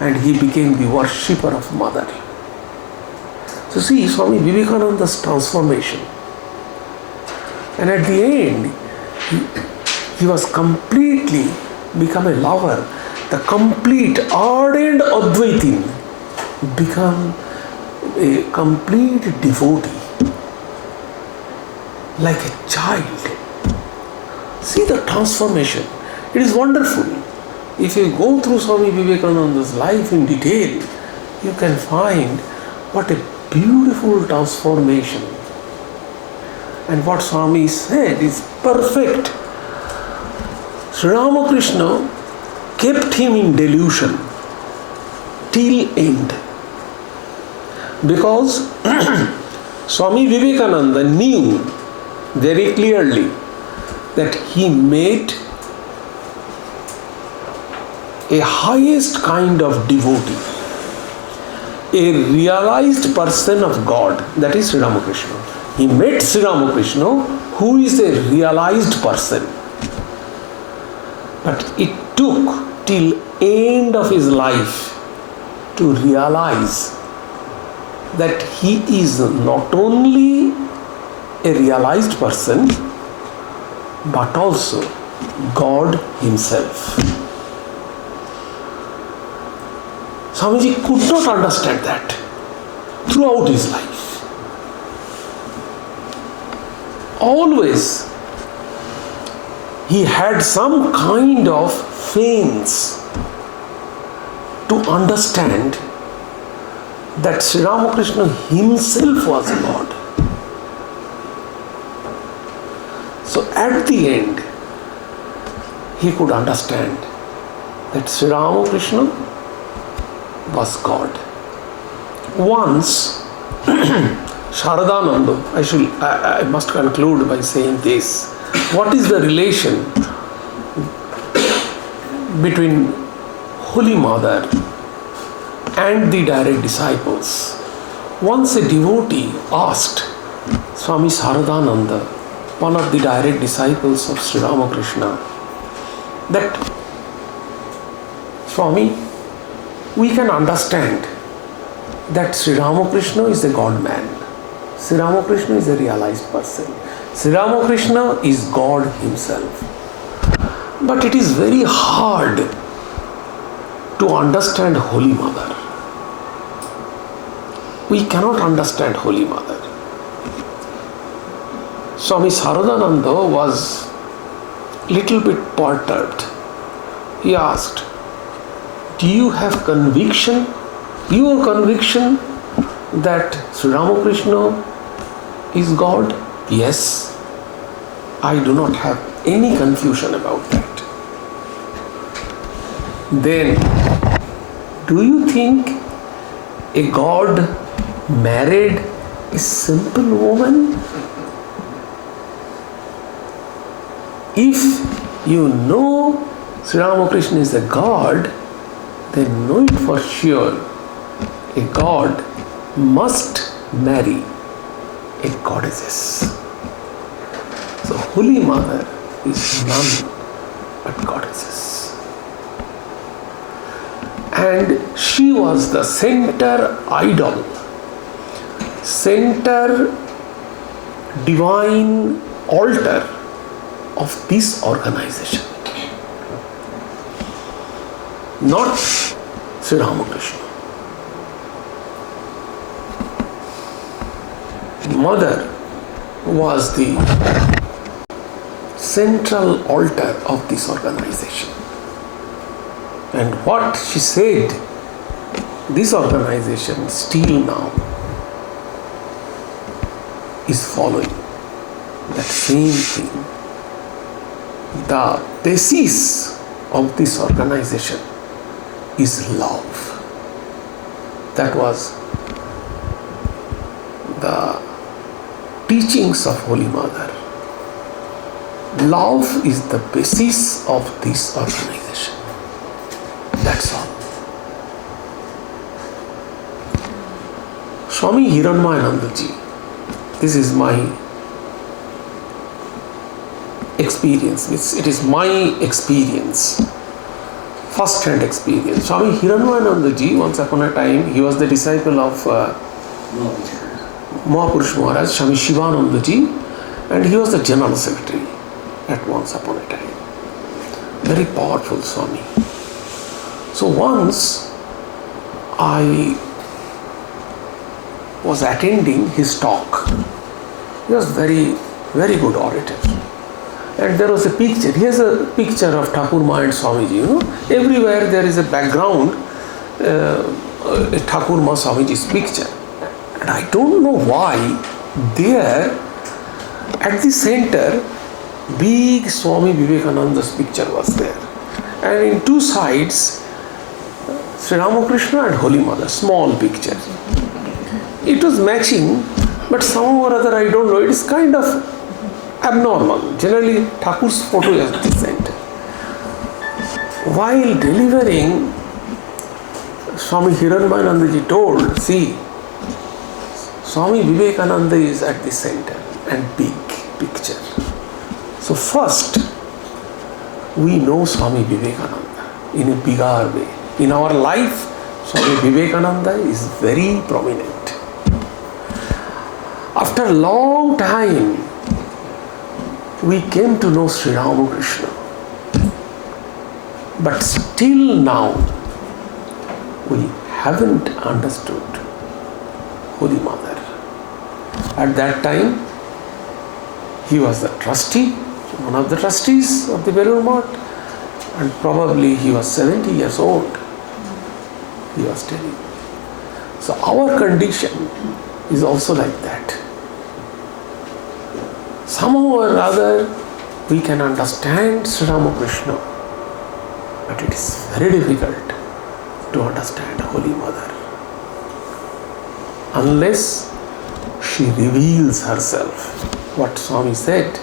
and he became the worshipper of Mother. So see Swami Vivekananda's transformation. And at the end, he was completely become a lover. The complete ardent Advaitin become a complete devotee, like a child. See the transformation. It is wonderful. If you go through Swami Vivekananda's life in detail, you can find what a beautiful transformation. And what Swami said is perfect. Sri Ramakrishna kept him in delusion till end. Because Swami Vivekananda knew very clearly that he made a highest kind of devotee, a realized person of God, that is Sri Ramakrishna. He met Sri Ramakrishna, who is a realized person. But it took till end of his life to realize that he is not only a realized person, but also God himself. Swamiji could not understand that throughout his life. Always he had some kind of feints to understand that Sri Ramakrishna himself was God. So at the end, he could understand that Sri Ramakrishna was God. Once, Sarada, I must conclude by saying this. What is the relation between Holy Mother and the direct disciples? Once a devotee asked Swami Saradananda, one of the direct disciples of Sri Ramakrishna, that Swami, we can understand that Sri Ramakrishna is a God man. Sri Ramakrishna is a realized person. Sri Ramakrishna is God himself. But it is very hard to understand Holy Mother. we cannot understand Holy Mother. Swami Saradananda was little bit perturbed. He asked, do you have conviction, pure conviction that Sri Ramakrishna is God? Yes. I do not have any confusion about that. Then, do you think a God married a simple woman? If you know Sri Ramakrishna is a God, then know it for sure. A God must marry a goddess. So Holy Mother is none but goddesses. And she was the center idol, center divine altar of this organization. Not Sri Ramakrishna. Mother was the central altar of this organization. And what she said, this organization still now is following that same thing. The basis of this organization is love. That was the teachings of Holy Mother. Love is the basis of this organization. That's all. Swami Hiranmayanandaji, this is my experience. It is my experience, first-hand experience. Swami Hiranmayanandaji, once upon a time, he was the disciple of Mahapurush Maharaj, Swami Shivanandaji, and he was the general secretary at once upon a time. Very powerful Swami. So once I was attending his talk. He was very, very good orator. And there was a picture. Here's a picture of Thakur Ma and Swamiji. You know, everywhere there is a background, Thakur Ma Swamiji's picture. And I don't know why there at the center, big Swami Vivekananda's picture was there. And in two sides, Sri Ramakrishna and Holy Mother, small picture. It was matching, but somehow or other, I don't know, it is kind of abnormal. Generally, Thakur's photo is at the center. While delivering, Swami Hiranmayanandaji told, see, Swami Vivekananda is at the center and big picture. So first, we know Swami Vivekananda in a bigger way. In our life, Swami Vivekananda is very prominent. After a long time, we came to know Sri Ramakrishna. But still now, we haven't understood Holy Mother. At that time, he was the trustee, one of the trustees of the Belur Math, and probably he was 70 years old. He was telling. So our condition is also like that. Somehow or other, we can understand Sri Ramakrishna, but it is very difficult to understand Holy Mother unless she reveals herself. What Swami said,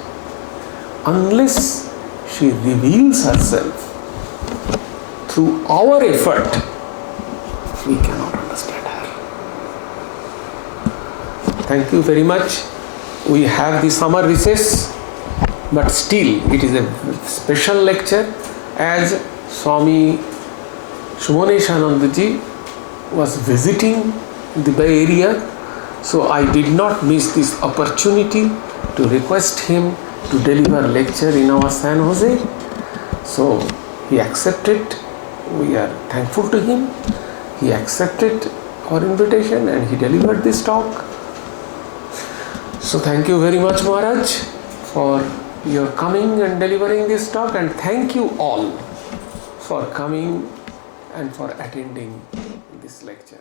unless she reveals herself through our effort, we cannot understand her. Thank you very much. We have the summer recess, but still it is a special lecture as Swami Sumanasananda was visiting the Bay Area. So I did not miss this opportunity to request him to deliver a lecture in our San Jose. So he accepted. We are thankful to him. He accepted our invitation and he delivered this talk. So thank you very much, Maharaj, for your coming and delivering this talk, and thank you all for coming and for attending this lecture.